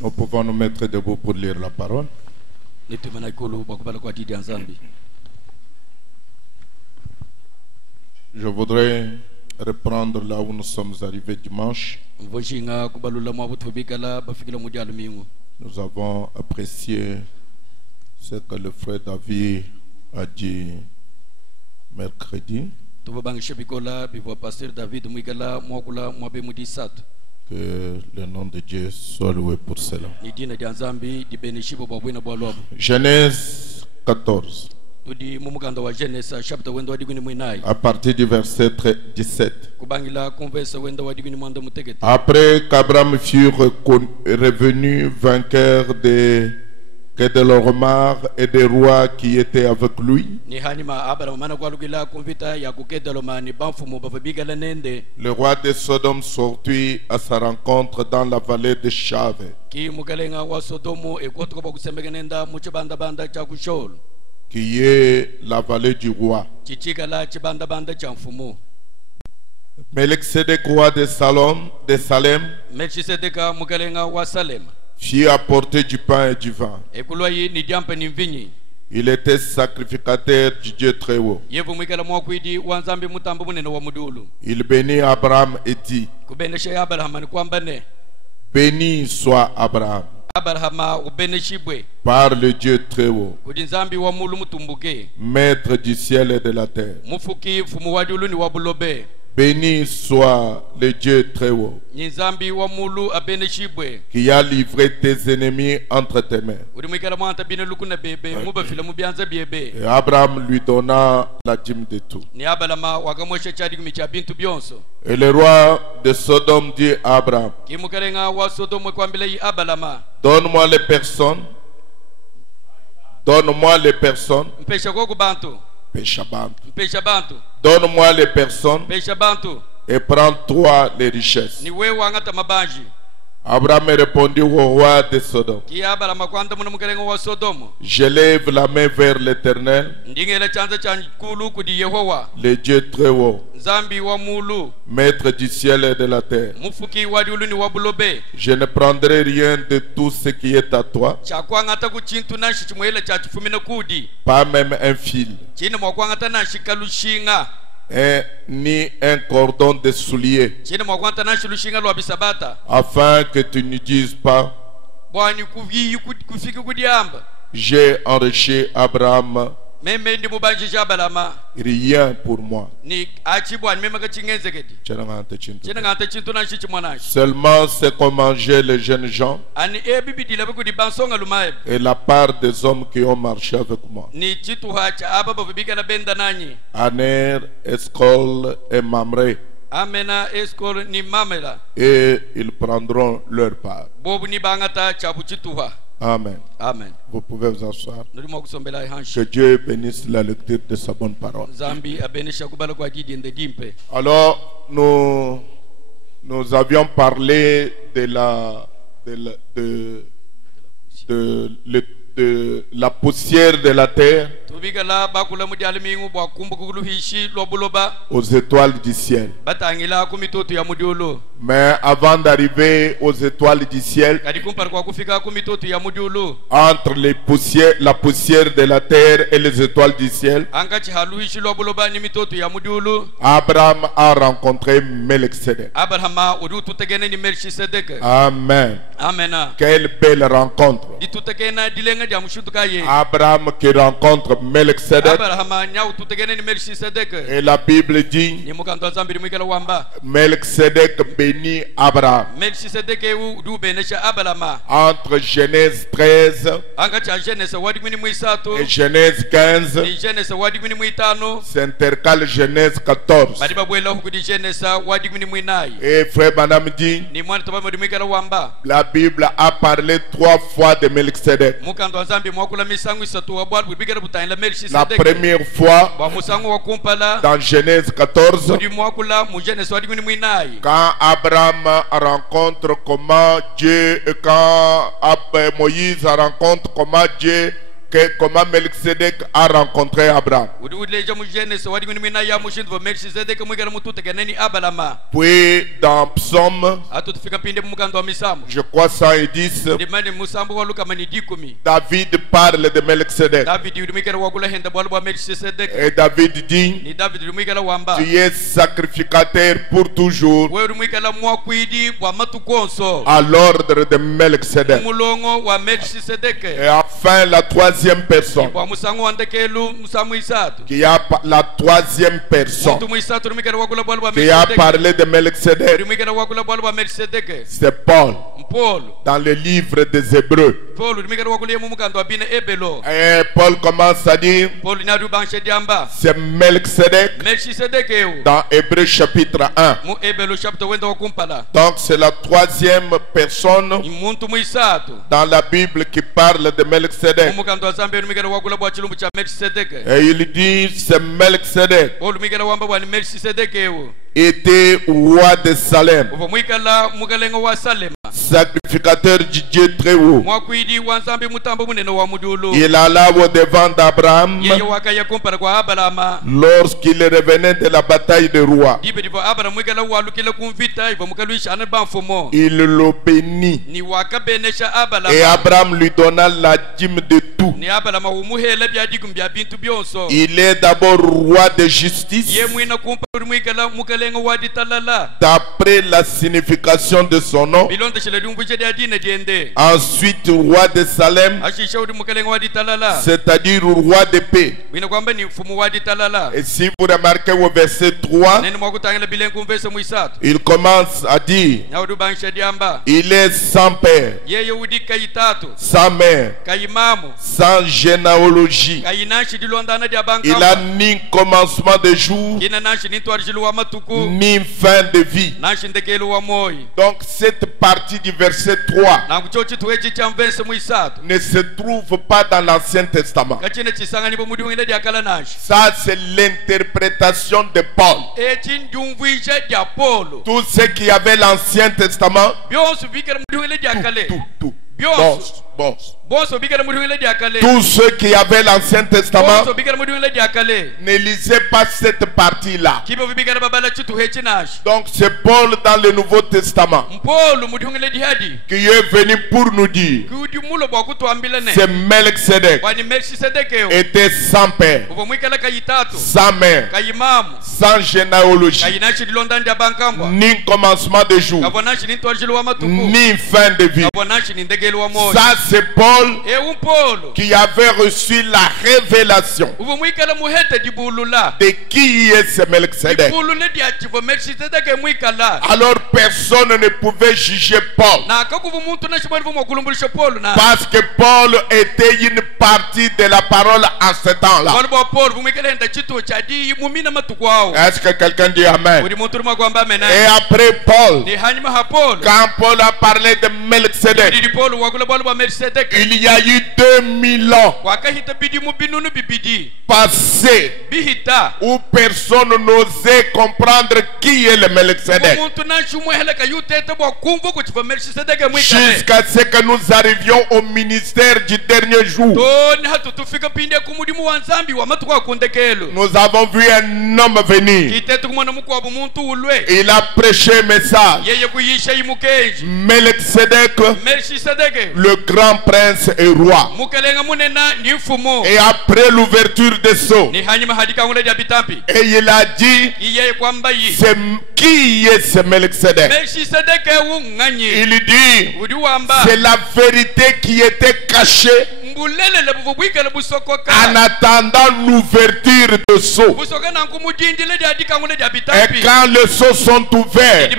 Nous pouvons nous mettre debout pour lire la parole. Je voudrais reprendre là où nous sommes arrivés dimanche. Nous avons apprécié ce que le frère David a dit mercredi. Que le nom de Dieu soit loué pour cela. Genèse 14. À partir du verset 17. Après qu'Abraham fut revenu vainqueur de Kedorlaomer et des rois qui étaient avec lui, le roi de Sodome sortit à sa rencontre dans la vallée de Shave, qui est la vallée du roi. Melchizedek, roi de Salem, fit apporter du pain et du vin. Il était sacrificateur du Dieu très haut. Il bénit Abraham et dit: béni soit Abraham par le Dieu très haut, maître du ciel et de la terre. Béni soit le Dieu très haut, qui a livré tes ennemis entre tes mains. Et Abraham lui donna la dîme de tout. Et le roi de Sodome dit à Abraham: donne-moi les personnes. Donne-moi les personnes. Donne-moi les personnes et prends-toi les richesses. Abraham répondit au roi de Sodome: je lève la main vers l'Éternel, le Dieu très haut, maître du ciel et de la terre. Je ne prendrai rien de tout ce qui est à toi, pas même un fil, ni un cordon de soulier, afin que tu ne dises pas: j'ai enrichi Abraham, rien pour moi. Seulement ce qu'ont mangé les jeunes gens et la part des hommes qui ont marché avec moi, Aner, Escol et Mamré, et ils prendront leur part. Amen. Amen. Vous pouvez vous asseoir. Que Dieu bénisse la lecture de sa bonne parole. Alors, nous avions parlé de la poussière de la terre aux étoiles du ciel. Mais avant d'arriver aux étoiles du ciel, entre la poussière de la terre et les étoiles du ciel, Abraham a rencontré Melchizedek. Amen. Quelle belle rencontre. Abraham qui rencontre Melchizedek. Et la Bible dit: Melchizedek bénit Abraham. Entre Genèse 13 et Genèse 15 s'intercale Genèse 14. Et frère Madame dit: la Bible a parlé 3 fois de Melchizedek. La première fois dans Genèse 14, quand Abraham rencontre comment Dieu, quand Moïse rencontre comment Dieu comment Melchizedek a rencontré Abraham. Puis dans Psaume, je crois 110, David parle de Melchizedek. Et David dit, tu es sacrificateur pour toujours à l'ordre de Melchizedek. Et enfin la troisième personne, qui a la troisième personne qui a parlé de Melchizedek, c'est Paul dans le livre des Hébreux. Et Paul commence à dire, c'est Melchizedek dans Hébreux chapitre 1. Donc c'est la troisième personne dans la Bible qui parle de Melchizedek. Et il dit, c'est Melchizedek était roi de Salem, sacrificateur du Dieu très haut. Il alla au devant d'Abraham lorsqu'il revenait de la bataille de roi. Il le bénit et Abraham lui donna la dîme de tout. Il est d'abord roi de justice d'après la signification de son nom. Ensuite roi de Salem, c'est-à-dire roi de paix. Et si vous remarquez au verset 3, il commence à dire, il est sans père, sans mère, sans généalogie. Il a ni commencement de jour ni fin de vie. Donc cette partie du verset 3 ne se trouve pas dans l'Ancien Testament. Ça c'est l'interprétation de Paul. Tous ceux qui avaient l'Ancien Testament, tous ceux qui avaient l'Ancien Testament ne lisaient pas cette partie-là. Donc c'est Paul dans le Nouveau Testament qui est venu pour nous dire, c'est Melchizedek était sans père, sans mère, sans généalogie, ni commencement de jour, ni fin de vie. Ça c'est Paul qui avait reçu la révélation de qui est ce Melchizedek. Alors personne ne pouvait juger Paul, parce que Paul était une partie de la parole en ce temps-là. Est-ce que quelqu'un dit Amen? Et après Paul, quand Paul a parlé de Melchizedek, il y a eu 2000 ans passés où personne n'osait comprendre qui est le Melchizedek, jusqu'à ce que nous arrivions au ministère du dernier jour. Nous avons vu un homme venir. Il a prêché un message. Melchizedek, le grand prince et roi. Et après l'ouverture des sceaux, et il a dit, c'est qui est ce Melchizedek? Il dit, c'est la vérité qui était cachée en attendant l'ouverture des sceaux. Et quand les sceaux sont ouverts,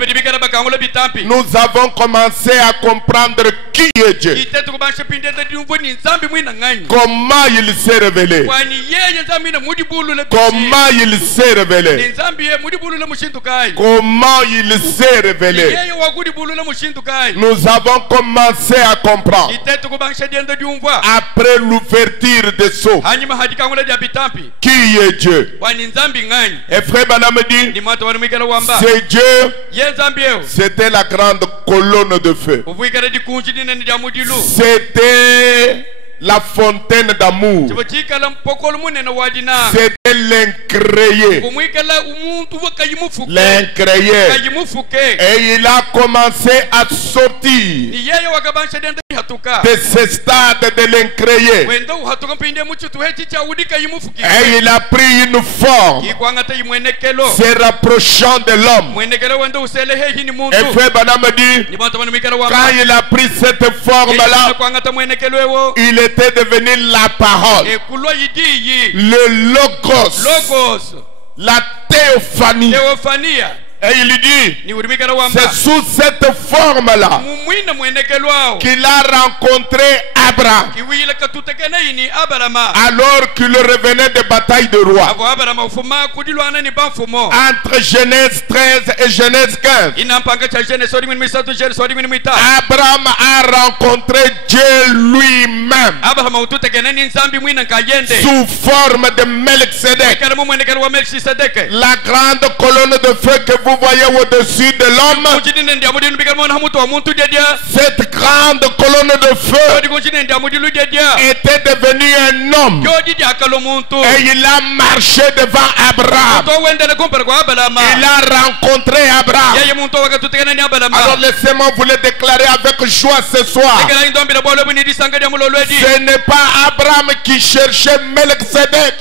nous avons commencé à comprendre qui est Dieu, comment il s'est révélé, comment il s'est révélé, comment il s'est révélé. Nous avons commencé à comprendre après l'ouverture des sceaux qui est Dieu. Et frère Banam dit, c'est Dieu. C'était la grande colonne de feu. C'était la fontaine d'amour. C'était l'incréé. L'incréé. Et il a commencé à sortir de ce stade de l'incréé. Et il a pris une forme se rapprochant de l'homme. Et frère Branham dit, quand il a pris cette forme-là, il était devenu la parole, le logos, la théophanie. Et il dit, c'est sous cette forme-là qu'il a rencontré Abraham alors qu'il revenait des batailles de rois. Entre Genèse 13 et Genèse 15, Abraham a rencontré Dieu lui-même sous forme de Melchizedek. La grande colonne de feu que vous voyez au-dessus de l'homme, cette grande colonne de feu était devenu un homme et il a marché devant Abraham. Il a rencontré Abraham. Alors laissez-moi vous le déclarer avec joie ce soir. Ce n'est pas Abraham qui cherchait Melchizedek,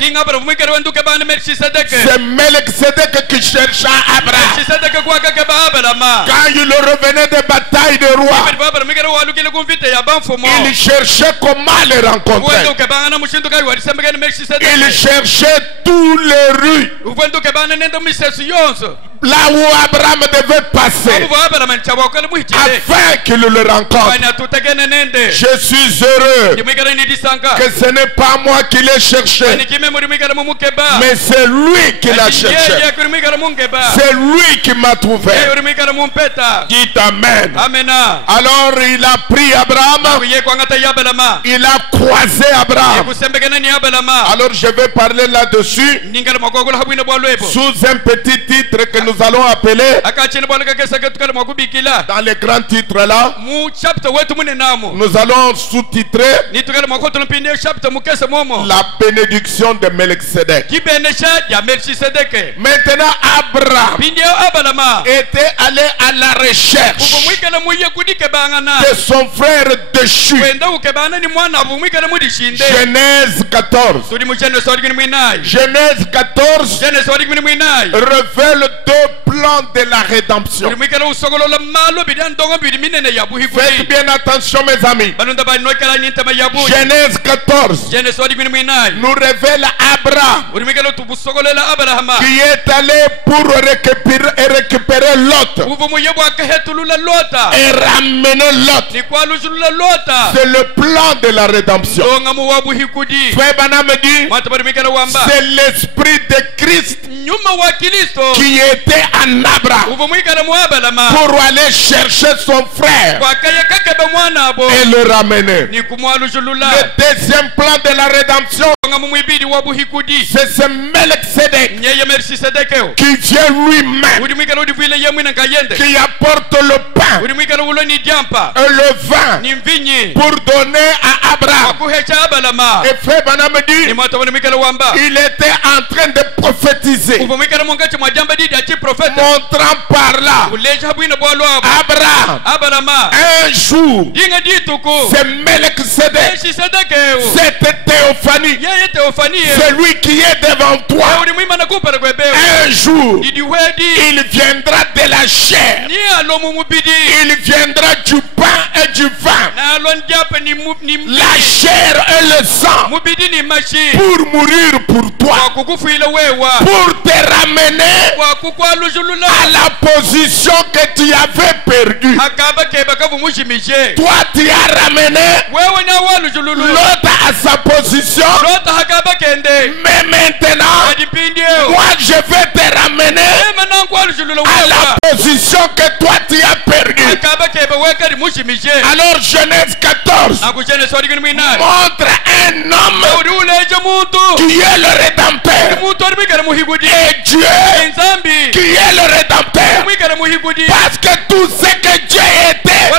c'est Melchizedek qui chercha Abraham. Quand il revenait des batailles de rois, il cherchait comment les rencontrer. Il cherchait tous les rues là où Abraham devait passer afin qu'il le rencontre. Je suis heureux que ce n'est pas moi qui l'ai cherché, mais c'est lui qui l'a cherché. C'est lui qui m'a trouvé. Dites Amen. Alors il a pris Abraham, il a croisé Abraham. Alors je vais parler là-dessus sous un petit titre que nous allons appeler, dans les grands titres là, nous allons sous-titrer la bénédiction de Melchizedek. Maintenant Abraham était allé à la recherche de son frère déchu. Genèse 14. Genèse 14 révèle deux plans de la rédemption. Faites bien attention mes amis. Genèse 14 nous révèle Abraham qui est allé pour récupérer Lot et ramener Lot. C'est le plan de la rédemption. Frère Branham dit, c'est l'esprit de Christ qui était en Abraham pour aller chercher son frère et le ramener. Le deuxième plan de la rédemption, c'est ce Melchizedek qui vient lui-même, qui apporte le pain et le vin pour donner à Abraham. Et frère Branham dit, il était en train de prophétiser, montrant par là Abraham, un jour, c'est Melchizedek, cette théophanie, c'est lui qui est devant toi. Un jour, il viendra de la chair, il viendra du pain et du vin, la chair et le sang, pour mourir pour toi, pour te ramener à la position que tu avais perdue. Toi tu as ramené l'autre à sa position, mais maintenant moi je vais te ramener à la position que toi tu as perdue. Alors Genèse 14 montre un homme qui est le Rédempteur. Et Dieu qui est le Rédempteur. Parce que tout ce que Dieu était,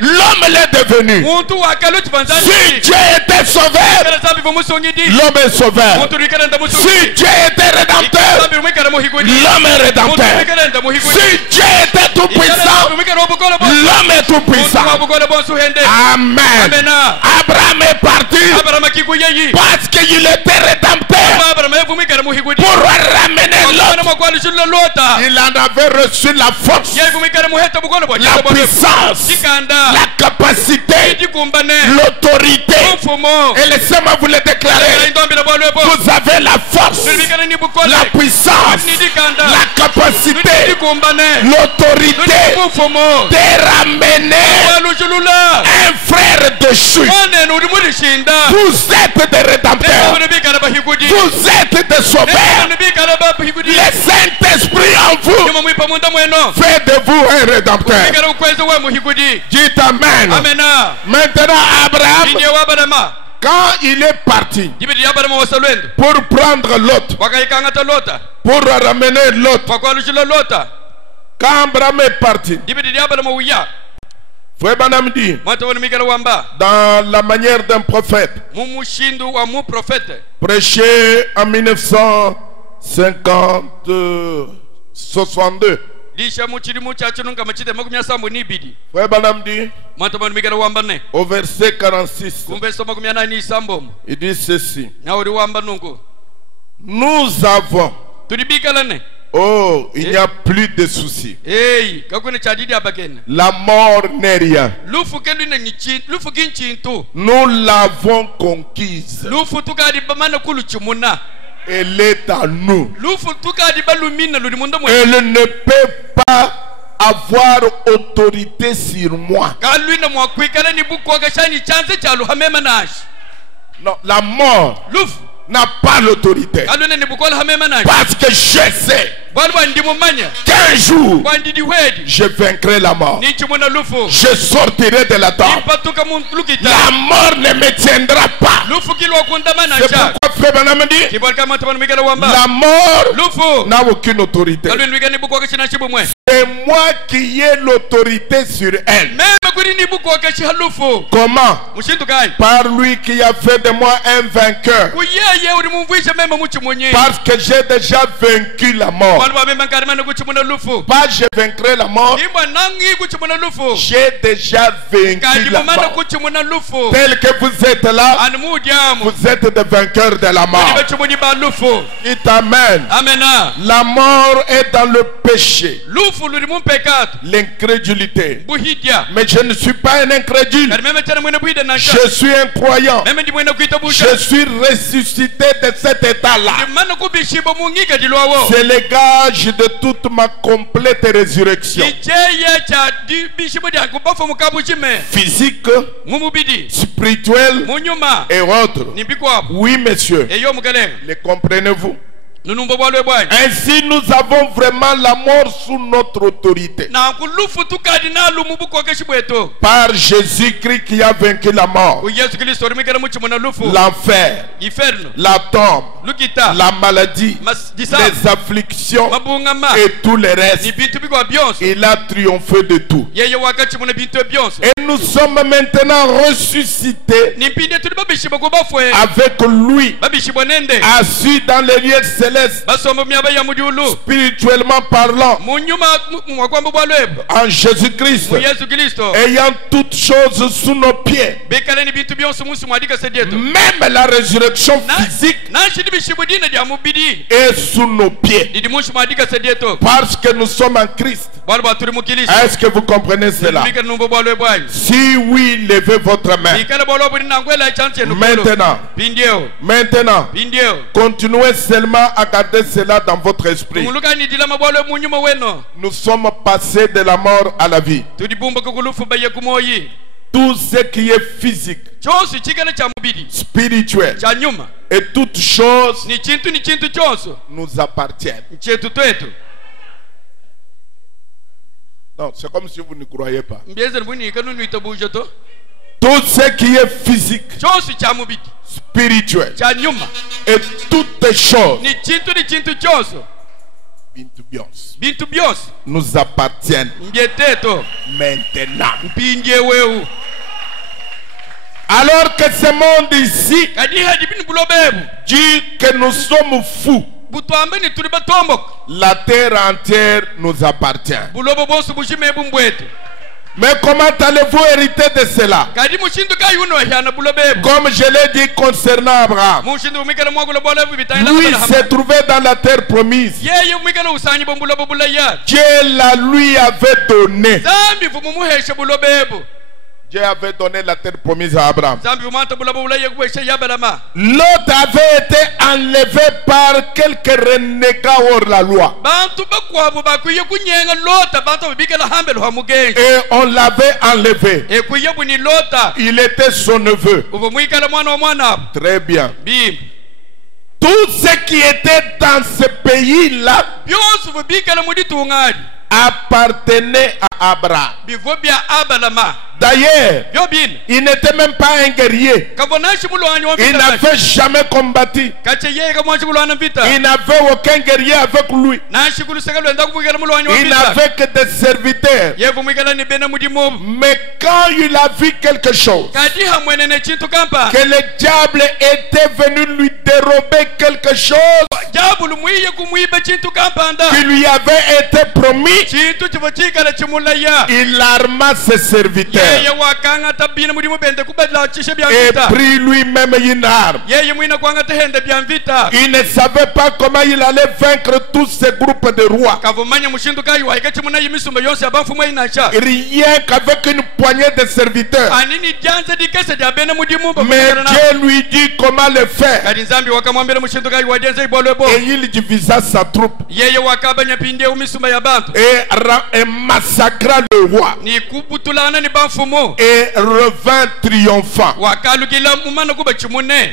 l'homme l'est devenu. Si Dieu était sauveur, l'homme est sauveur. Si Dieu était rédempteur, l'homme est rédempteur. Si Dieu était tout puissant, l'homme est tout puissant. Amen. Abraham est parti parce qu'il était rédempteur pour ramener l'autre. Il en avait reçu la force, la puissance, la capacité, l'autorité. Et laissez-moi vous le déclarer. Vous avez la force, la puissance, la capacité, l'autorité de ramener un frère déchu. Vous êtes des rédempteurs. Vous êtes des sauveurs. Le Saint-Esprit en vous fait de vous un rédempteur. Dites Amen. Maintenant Abraham, quand il est parti pour prendre l'autre, pour ramener l'autre, quand Abraham est parti, Frère Branham dit, dans la manière d'un prophète, prêché en 1962. Frère Branham dit, au verset 46, il dit ceci: nous avons, oh, il n'y a plus de soucis. La mort n'est rien. Nous l'avons conquise. Elle est à nous. Elle ne peut pas avoir autorité sur moi. Non, la mort n'a pas l'autorité. Parce que je sais qu'un jour je vaincrai la mort. Je sortirai de la tombe. La mort ne me tiendra pas. C'est pourquoi Frère Branham dit, la mort n'a aucune autorité. C'est moi qui ai l'autorité sur elle. Comment? Par lui qui a fait de moi un vainqueur. Parce que j'ai déjà vaincu la mort. Pas je vaincrai la mort. J'ai déjà vaincu la mort. Tel que vous êtes là, vous êtes des vainqueurs de la mort. Dites Amen. La mort est dans le péché, l'incrédulité. Mais je ne suis pas un incrédule. Je suis un croyant. Je suis ressuscité de cet état-là. C'est le gage de toute ma complète résurrection. Physique, spirituelle et autres. Oui, monsieur. Les comprenez-vous? Ainsi nous avons vraiment la mort sous notre autorité. Par Jésus-Christ qui a vaincu la mort, l'enfer, la tombe, la maladie, les afflictions et tout le reste. Il a triomphé de tout. Et nous sommes maintenant ressuscités avec lui, assis dans les lieux célestes. Spirituellement parlant, en Jésus-Christ, ayant toutes choses sous nos pieds, même la résurrection physique est sous nos pieds, parce que nous sommes en Christ. Est-ce que vous comprenez cela? Si oui, levez votre main. Maintenant, continuez seulement à garder cela dans votre esprit. Nous sommes passés de la mort à la vie. Tout ce qui est physique, spirituel et toutes choses nous appartiennent. Non, c'est comme si vous ne croyez pas. Tout ce qui est physique, spirituel, et toutes les choses nous appartiennent maintenant. Alors que ce monde ici dit que nous sommes fous, la terre entière nous appartient. Mais comment allez-vous hériter de cela? Comme je l'ai dit concernant Abraham, lui s'est trouvé dans la terre promise. Dieu la lui avait donné. Dieu avait donné la terre promise à Abraham. L'autre avait été enlevé par quelques renégats hors la loi. Et on l'avait enlevé. Il était son neveu. Très bien. Tout ce qui était dans ce pays-là appartenait à Abraham. D'ailleurs, il n'était même pas un guerrier. Il n'avait jamais combattu. Il n'avait aucun guerrier avec lui. Il n'avait que des serviteurs. Mais quand il a vu quelque chose, que le diable était venu lui dérober quelque chose qui lui avait été promis, il arma ses serviteurs et prit lui-même une arme. Il ne savait pas comment il allait vaincre tous ces groupes de rois. Rien qu'avec une poignée de serviteurs. Mais Dieu lui dit comment le faire. Et il divisa sa troupe et massacra le roi et revint triomphant.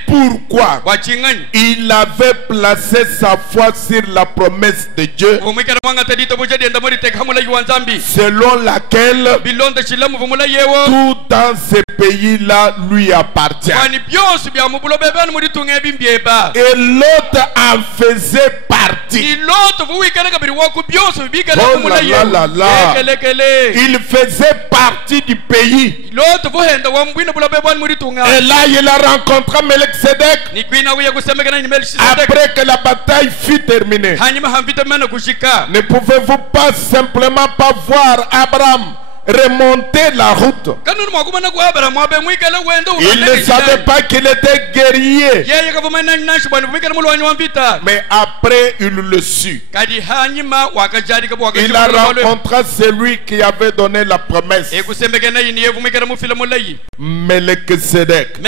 Pourquoi? Il avait placé sa foi sur la promesse de Dieu, selon laquelle tout dans ce pays-là lui appartient. Et l'autre en faisait partie. Oh là là là. Il faisait partie du pays. Et là il a rencontré Melchizedek après que la bataille fut terminée. Ne pouvez-vous pas simplement pas voir Abraham remonter la route? Il ne savait pas qu'il était guerrier. Mais après il le sut. Il a rencontré celui qui avait donné la promesse, Melchizedek.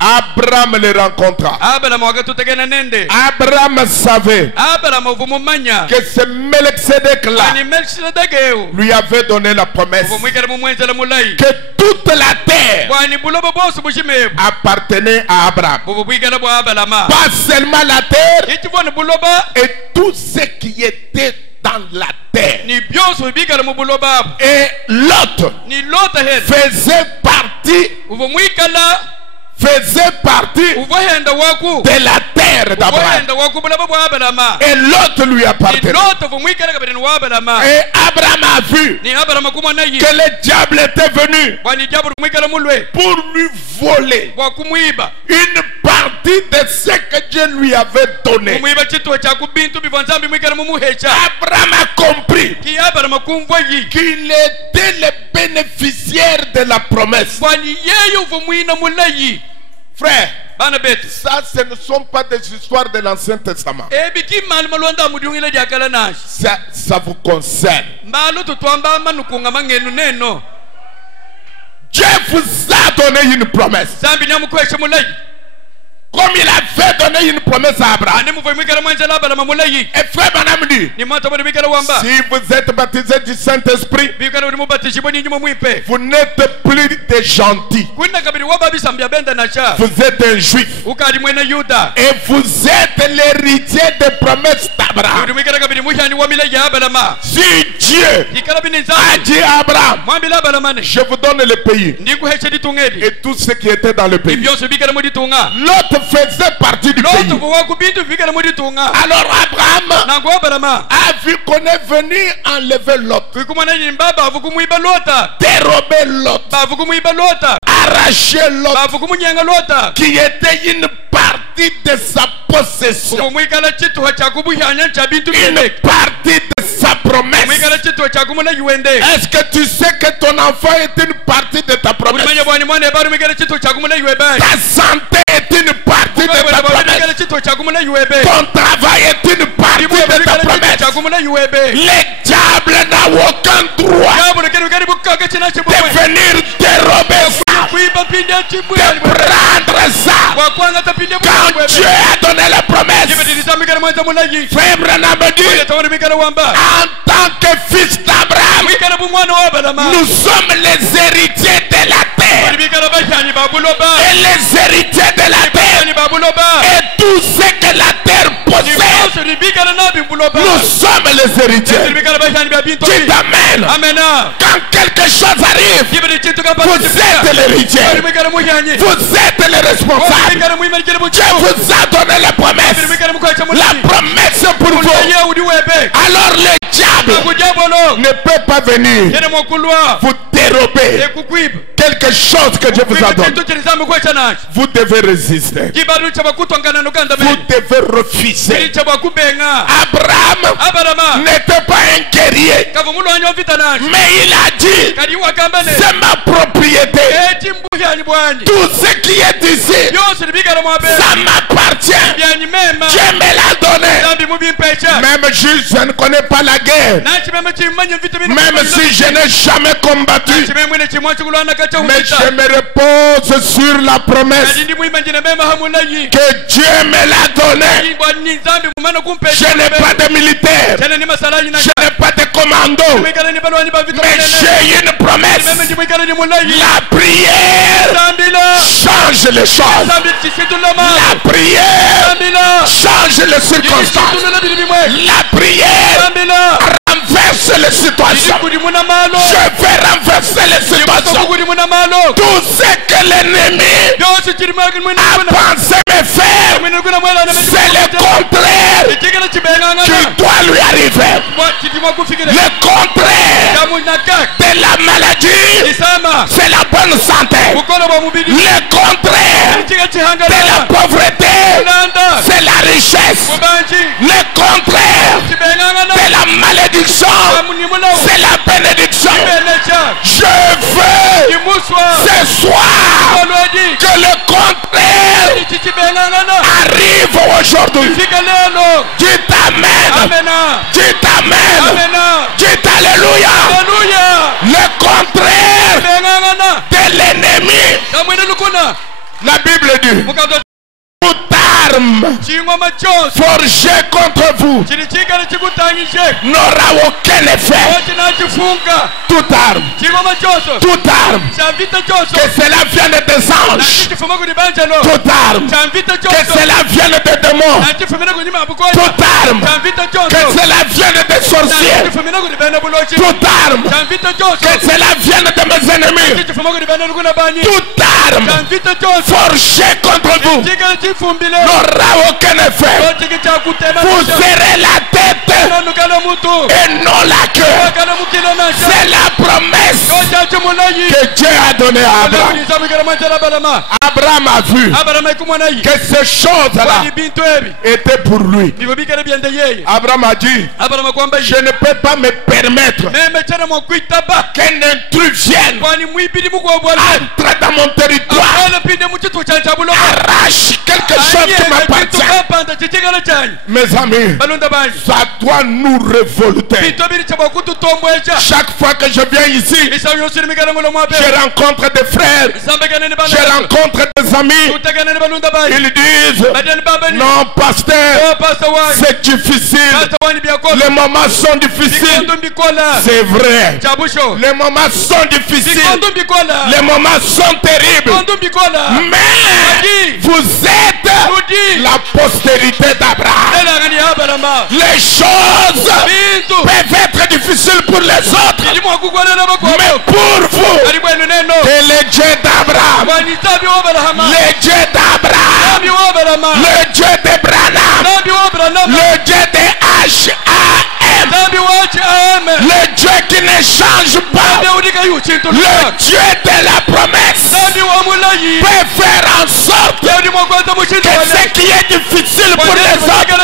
Abraham le rencontra. Abraham savait que ce Melchizedek là lui avait donné la promesse que toute la terre appartenait à Abraham. Pas seulement la terre, et tout ce qui était dans la terre. Et l'autre faisait partie de la terre d'Abraham. Et l'autre lui appartenait. Et Abraham a vu que le diable était venu pour lui voler une partie de ce que Dieu lui avait donné. Abraham a compris qu'il était le bénéficiaire de la promesse. Frère, ça ce ne sont pas des histoires de l'Ancien Testament. Ça vous concerne. Dieu vous a donné une promesse. Comme il avait donné une promesse à Abraham. Et frère Branham dit, si vous êtes baptisé du Saint-Esprit, vous n'êtes plus des gentils. Vous êtes un juif. Et vous êtes l'héritier des promesses d'Abraham. Si Dieu a dit à Abraham, je vous donne le pays et tout ce qui était dans le pays. L'autre faisait partie du pays. Alors Abraham a vu qu'on est venu enlever l'autre, dérober l'autre, arracher l'autre, qui était une partie de sa possession, une partie de sa promesse. Est-ce que tu sais que ton enfant est une partie de ta promesse? Ta santé est une partie de ta promesse. Ton travail est une partie de ta promesse. Les diables n'ont aucun droit de venir dérober ça, de prendre ça. Quand Dieu a donné la promesse, Frère Branham dit, en tant que fils d'Abraham, nous sommes les héritiers de la terre. Et les héritiers de la terre, et tout ce que la terre possède, nous sommes les héritiers. Tu t'amènes. Quand quelque chose arrive, vous êtes l'héritier. Vous êtes les responsables. Dieu vous a donné la promesse. La promesse pour vous. Alors le diable ne peut pas venir vous dérober quelque chose que Dieu vous a donné. Vous devez résister. Vous devez refuser. Abraham n'était pas un guerrier, mais il a dit, c'est ma propriété. Tout ce qui est ici, ça m'appartient. Dieu me l'a donné. Même si je ne connais pas la guerre, même si je n'ai jamais combattu, mais je me repose sur la promesse que Dieu me l'a donnée. Je n'ai pas de militaire, je n'ai pas de commando, mais j'ai une promesse. La prière change les choses. La prière change les circonstances. La prière renverse les situations. Je vais renverser les situations. Tout ce que l'ennemi a pensé me faire, c'est le contraire qui doit lui arriver. Le contraire de la maladie, c'est la bonne santé. Le contraire de la pauvreté, c'est la richesse. Le contraire de la malédiction, c'est la bénédiction. Je veux ce soir que le contraire arrive aujourd'hui. Dites Amen. Dites Amen. Dites Alléluia. Le contraire de l'ennemi, la Bible dit, toute arme forgée contre vous n'aura aucun effet. Toute arme, que cela vienne des anges, toute arme, que cela vienne des démons, toute arme, que cela vienne des sorciers, toute arme, que cela vienne de mes ennemis, toute arme forgée contre vous n'aura aucun effet. Vous serez la tête et non la queue. C'est la promesse que Dieu a donnée à Abraham. Abraham a vu que ces choses-là étaient pour lui. Abraham a dit, je ne peux pas me permettre qu'un intrus vienne, entre dans mon territoire, arrache quelque chose qui m'appartient. Mes amis, ça doit nous révolter. Chaque fois que je viens ici, je rencontre des frères, je rencontre des amis. Ils disent, non pasteur, c'est difficile. Les moments sont difficiles. C'est vrai. Les moments sont difficiles. Les moments sont terribles. Mais vous êtes la postérité d'Abraham. Les choses peuvent être difficiles pour les autres, mais pour vous, c'est le Dieu d'Abraham, le Dieu d'Abraham, le Dieu d'Abraham, le Dieu de H.A.M., le Dieu qui ne change pas, le Dieu de la promesse peut faire en sorte que ce qui est difficile pour les autres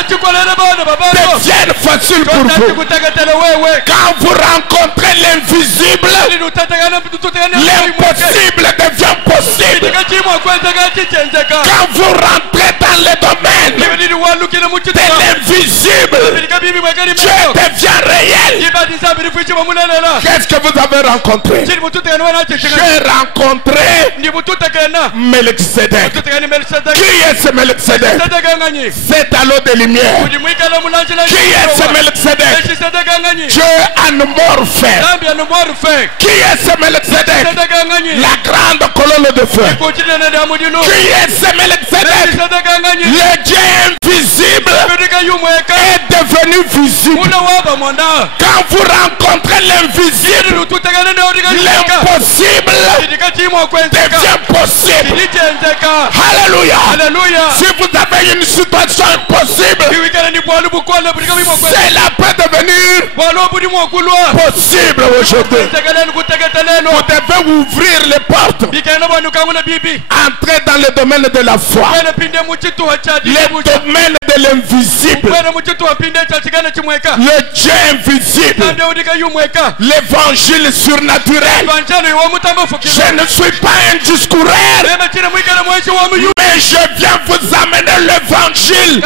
devienne facile pour vous. Quand vous rencontrez l'invisible, l'impossible devient possible. Quand vous rentrez dans le domaine de l'invisible, Dieu devient réel. Qu'est-ce que vous avez rencontré? J'ai rencontré Melchizedek. Qui est ce Melchizedek? C'est à l'eau de lumière. Qui est ce Melchizedek? Dieu anamorphe. Qui est ce Melchizedek? La grande colonne de feu. Qui est ce Melchizedek? Le Dieu invisible est devenu visible. Quand vous rencontrez l'invisible, l'impossible devient possible. Alléluia. Si vous avez une situation impossible, cela peut devenir possible aujourd'hui. Vous devez ouvrir les portes. Entrez dans le domaine de la foi, le domaine de l'invisible, le Dieu invisible, l'évangile surnaturel. Je ne suis pas un discoureur, mais je viens vous amener l'évangile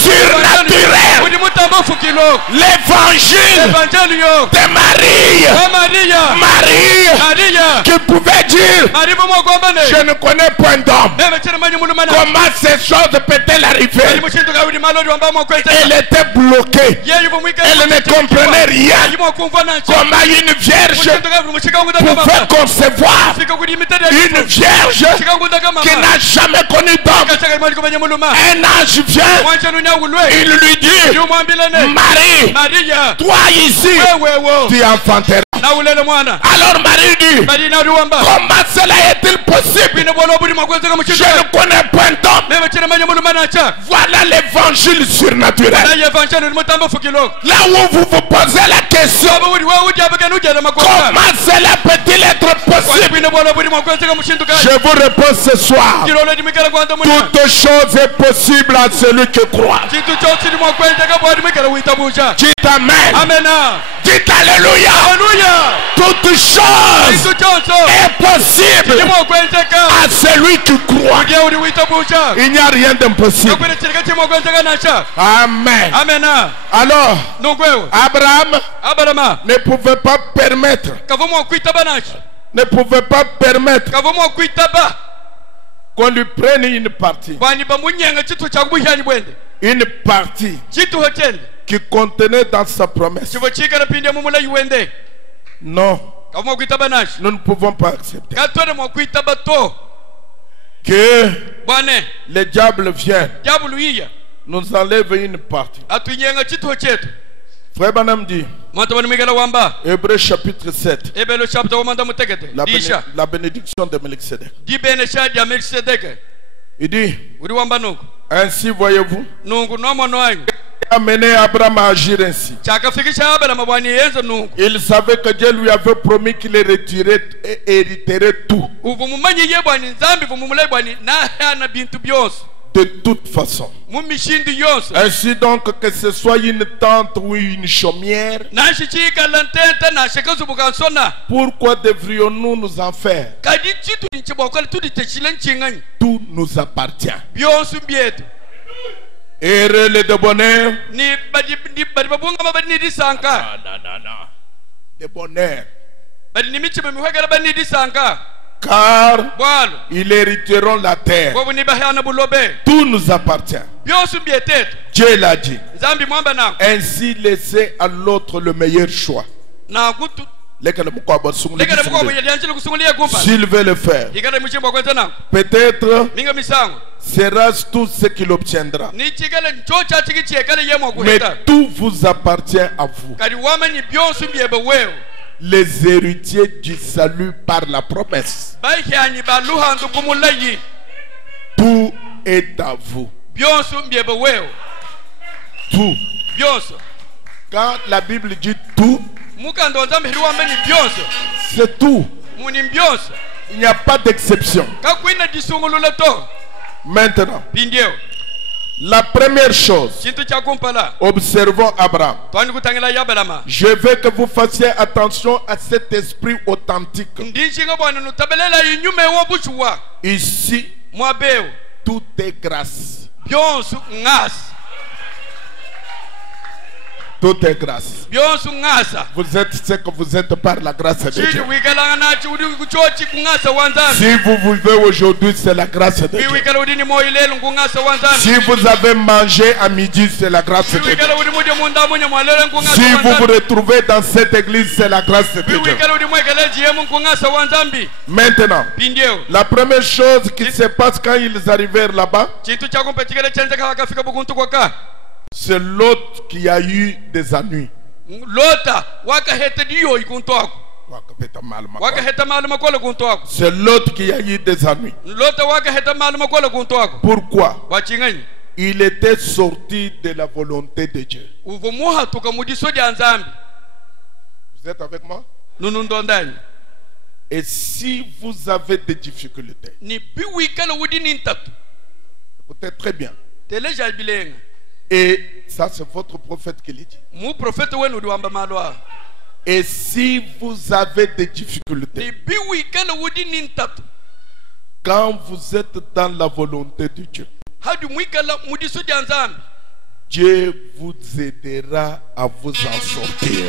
surnaturel, l'évangile de Marie, qui pouvait dire, je ne connais point d'homme. Comment ces choses peut-elle arriver? Elle était bloquée, elle ne comprenait rien. Comment une vierge pouvait concevoir? Une vierge qui n'a jamais connu d'homme. Un ange vient, il lui dit, Marie, toi ici, tu enfanteras. Alors Marie dit, comment cela est-il possible? Je ne connais point d'homme. Voilà l'évangile surnaturel. Là où vous vous posez la question, comment cela peut-il être possible? Je vous réponds ce soir, toute chose est possible à celui qui croit. Dites amen. Dites alléluia. Toute chose est possible à celui qui croit. Il n'y a rien d'impossible. Amen. Alors, Abraham ne pouvait pas permettre qu'on lui prenne une partie qui contenait dans sa promesse. Non, nous ne pouvons pas accepter que le diable vienne nous enlève une partie. Frère Branham dit, Hébreux chapitre 7, la bénédiction de Melchizedek. Il dit, ainsi voyez-vous, a mené Abraham à agir ainsi. Il savait que Dieu lui avait promis qu'il hériterait tout. De toute façon. Ainsi donc, que ce soit une tente ou une chaumière, pourquoi devrions-nous nous en faire? Tout nous appartient. Heureux les de bonheur. Non. De bonheur. Car ils hériteront la terre. Tout nous appartient. Dieu l'a dit. Ainsi laissez à l'autre le meilleur choix. S'il veut le faire, peut-être sera tout ce qu'il obtiendra. Mais tout vous appartient à vous, les héritiers du salut par la promesse. Tout est à vous. Tout. Quand la Bible dit tout, c'est tout. Il n'y a pas d'exception. Maintenant, la première chose, observons Abraham. Je veux que vous fassiez attention à cet esprit authentique. Ici, tout est grâce. Tout est grâce. Vous êtes ce que vous êtes par la grâce de Dieu. Si vous vivez aujourd'hui, c'est la grâce de Dieu. Si vous avez mangé à midi, c'est la grâce de Dieu. Si vous vous retrouvez dans cette église, c'est la grâce de Dieu. Maintenant, la première chose qui se passe quand ils arrivèrent là-bas, c'est Lot qui a eu des ennuis. C'est Lot qui a eu des ennuis. Pourquoi? Il était sorti de la volonté de Dieu. Vous êtes avec moi? Et si vous avez des difficultés, écoutez très bien. Et ça, c'est votre prophète qui le dit. Et si vous avez des difficultés, quand vous êtes dans la volonté de Dieu, Dieu vous aidera à vous en sortir.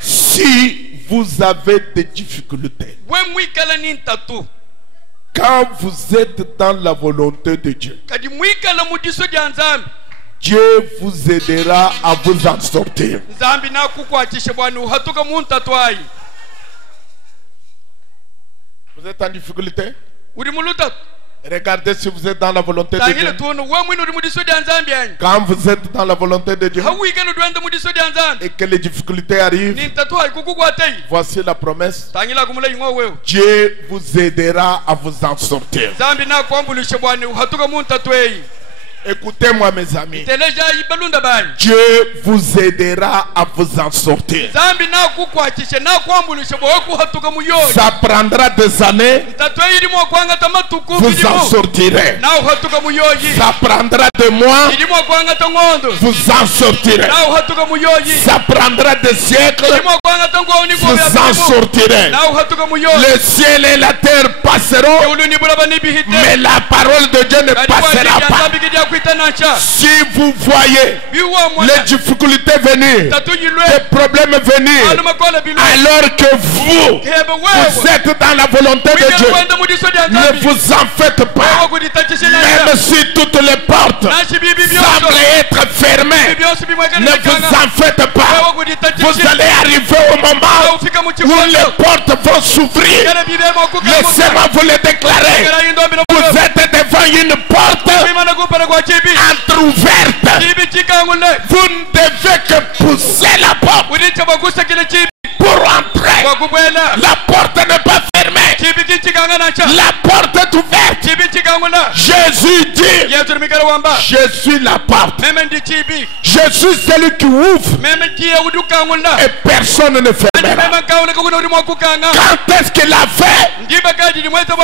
Si vous avez des difficultés, quand vous êtes dans la volonté de Dieu, Dieu vous aidera à vous en sortir. Vous êtes en difficulté? Regardez si vous êtes dans la volonté de Dieu. Quand vous êtes dans la volonté de Dieu et que les difficultés arrivent, voici la promesse. Dieu vous aidera à vous en sortir. Écoutez-moi mes amis, Dieu vous aidera à vous en sortir. Ça prendra des années, vous en sortirez. Ça prendra des mois, vous en sortirez. Ça prendra des siècles, vous en sortirez. Le ciel et la terre passeront, mais la parole de Dieu ne passera pas. Si vous voyez les difficultés venir, les problèmes venir, alors que vous êtes dans la volonté de Dieu, ne vous en faites pas. Même si toutes les portes semblent être fermées, ne vous en faites pas. Vous allez arriver au moment où les portes vont s'ouvrir. Laissez-moi vous le déclarer. Vous êtes devant une porte entrouverte. Vous ne devez que pousser la porte pour entrer. La porte n'est pas fermée. La porte est ouverte. Jésus dit, je suis la porte. Je suis celui qui ouvre et personne ne ferme. caméra. Quand est-ce qu'il a fait?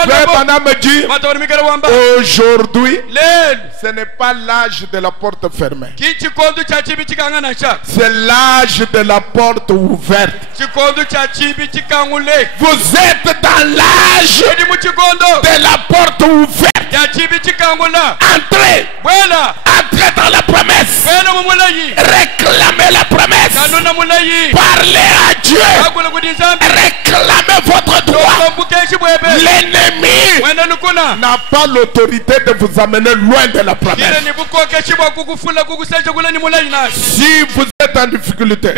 Frère Branham me dit, aujourd'hui, ce n'est pas l'âge de la porte fermée. C'est l'âge de la porte ouverte. Vous êtes dans l'âge de la porte ouverte. Entrez. Entrez dans la promesse. Réclamez la promesse. Parlez à Dieu. Réclamez votre droit. L'ennemi n'a pas l'autorité de vous amener loin de la promesse. Si vous êtes en difficulté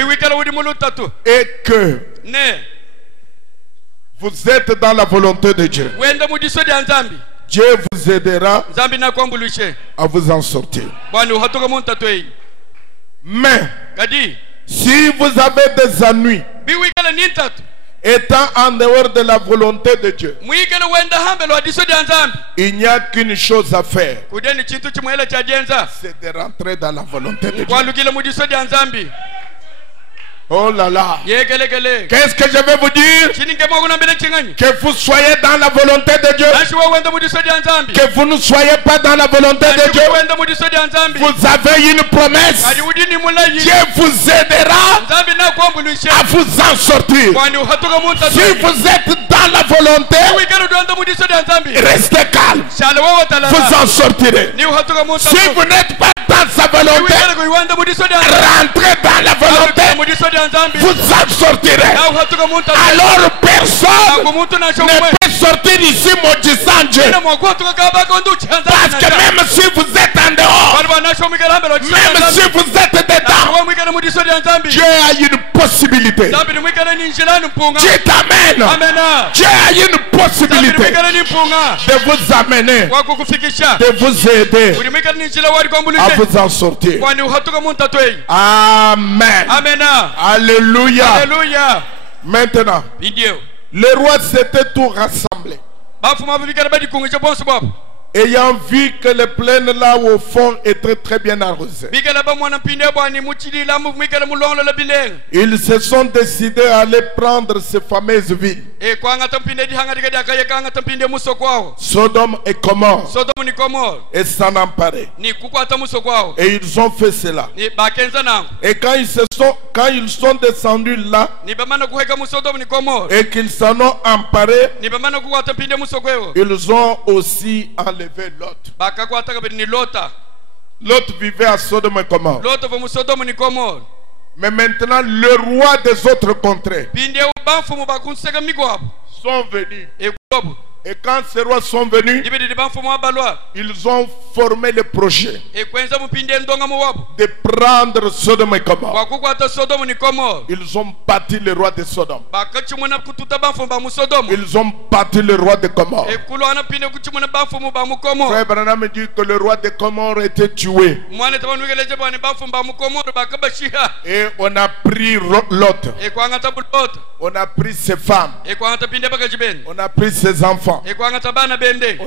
et que vous êtes dans la volonté de Dieu, Dieu vous aidera à vous en sortir. Mais si vous avez des ennuis étant en dehors de la volonté de Dieu, il n'y a qu'une chose à faire, c'est de rentrer dans la volonté de Dieu. Oh là là. Qu'est-ce que je vais vous dire? Que vous soyez dans la volonté de Dieu, que vous ne soyez pas dans la volonté de Dieu, vous avez une promesse. Dieu vous aidera à vous en sortir. Si vous êtes dans la volonté, restez calme, vous en sortirez. Si vous n'êtes pas dans sa volonté, rentrez dans la volonté, vous en sortirez. Alors personne ne peut sortir ici maudissant Dieu. Parce que même si vous êtes en dehors, même si vous êtes dedans, Dieu a une possibilité. Dieu t'amène. Dieu a une possibilité de vous amener, de vous aider à vous en sortir. Amen. Alléluia. Alléluia. Maintenant, le roi s'était tout rassemblé, ayant vu que les plaines là au fond étaient très bien arrosées. Ils se sont décidés à aller prendre ces fameuses villes, Sodome et Gomorrhe, et s'en emparer. Et ils ont fait cela. Et quand ils sont descendus là et qu'ils s'en ont emparés, ils ont aussi enlevé Lot. Lot vivait à Sodome et Gomorrhe. Mais maintenant, le roi des autres contrées sont venus. Et quand ces rois sont venus, ils ont formé le projet de prendre Sodome et Gomorrhe. Ils ont bâti le roi de Sodome. Ils ont bâti le roi de Gomorrhe. Frère Branham dit que le roi de Gomorrhe était tué. Et on a pris Lot. On a pris ses femmes. On a pris ses enfants. On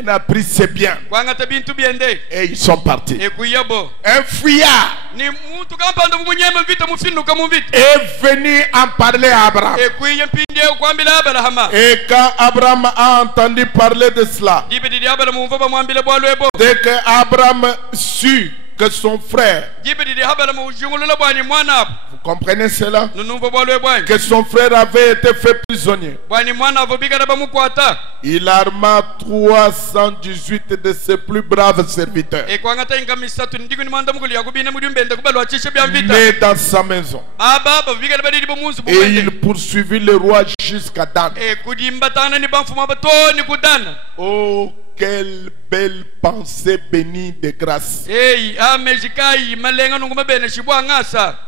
a pris ses biens. Et ils sont partis. Un fuyard est venu en parler à Abraham. Et quand Abraham a entendu parler de cela, dès que Abraham sut que son frère, vous comprenez cela, que son frère avait été fait prisonnier, il arma 318 de ses plus braves serviteurs, nés dans sa maison, et il poursuivit le roi jusqu'à Dan. Oh, quelle belle pensée bénie de grâce.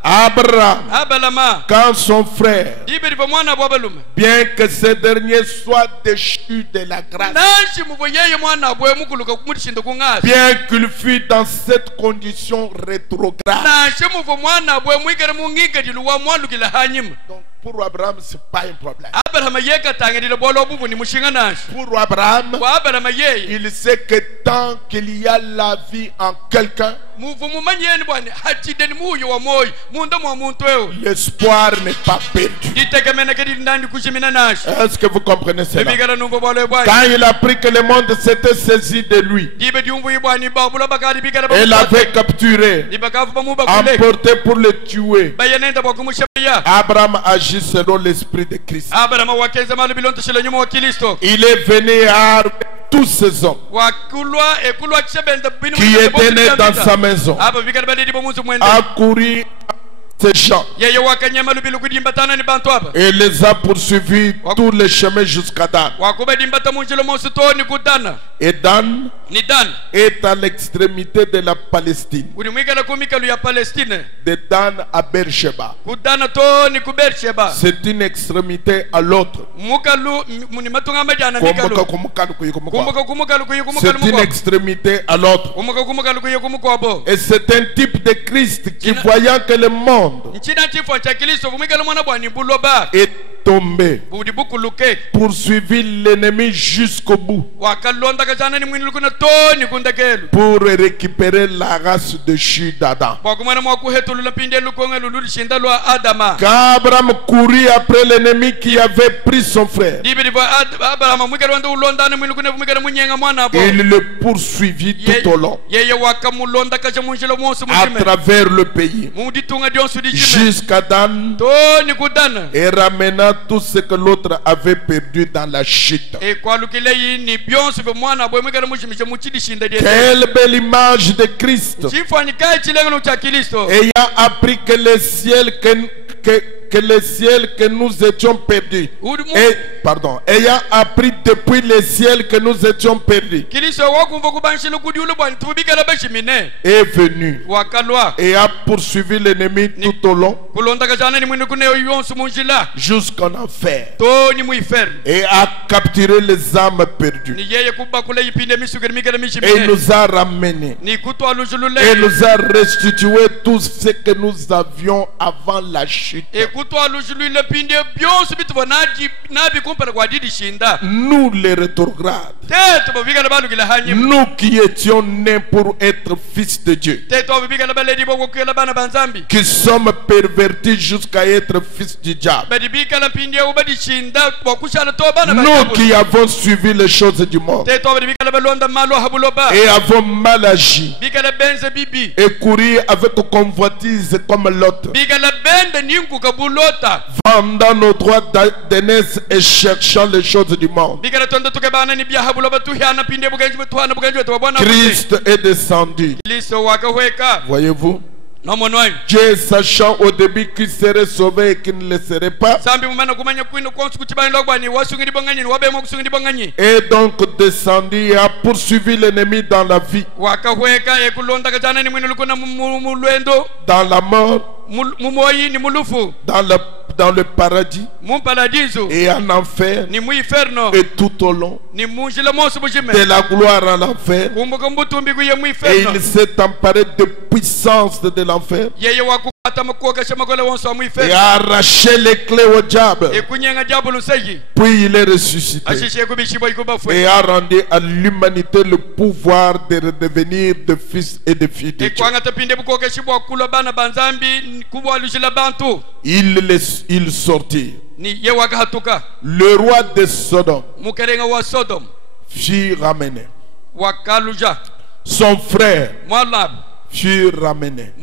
Abraham, quand son frère, bien que ce dernier soit déchu de la grâce, bien qu'il fût dans cette condition rétrograde, donc pour Abraham, ce n'est pas un problème. Pour Abraham, il sait que tant qu'il y a la vie en quelqu'un, l'espoir n'est pas perdu. Est-ce que vous comprenez cela? Quand il a appris que le monde s'était saisi de lui, et l'avait capturé, emporté pour le tuer, Abraham agit selon l'esprit de Christ. Il est venu à tous ces hommes qui étaient nés dans sa maison, a couru ces gens et les a poursuivis tous les chemins jusqu'à Dan. Et Dan est à l'extrémité de la Palestine, de Dan à Beersheba. C'est une extrémité à l'autre. C'est une extrémité à l'autre. Et c'est un type de Christ qui, voyant que le monde est tombé, poursuivi l'ennemi jusqu'au bout pour récupérer la race de chute d'Adam. Quand Abraham courit après l'ennemi qui avait pris son frère, il le poursuivit tout au long, à travers le pays, jusqu'à Dan, et ramena tout ce que l'autre avait perdu dans la chute. Quelle belle image de Christ, ayant appris que le ciel que nous étions perdus, ayant appris depuis le ciel que nous étions perdus, est venu et a poursuivi l'ennemi tout au long jusqu'en enfer, et a capturé les âmes perdues, et nous a ramenés et nous a restitué tout ce que nous avions avant la chute. Nous les rétrogrades, nous qui étions nés pour être fils de Dieu, qui sommes pervertis jusqu'à être fils du diable, nous qui avons suivi les choses du monde et avons mal agi et couru avec convoitise comme l'autre, vendant nos droits d'aînesse et cherchant les choses du monde, Christ est descendu. Voyez-vous, Dieu, sachant au début qu'il serait sauvé et qu'il ne le serait pas, est donc descendu et a poursuivi l'ennemi dans la vie, dans la mort, dans le paradis et en enfer, et tout au long, de la gloire à l'enfer. Et il s'est emparé de puissance de l'enfer et a arraché les clés au diable. Puis il est ressuscité et a rendu à l'humanité le pouvoir de redevenir de fils et de filles de Dieu. Il sortit. Le roi de Sodome fut ramené. Son frère fut ramené.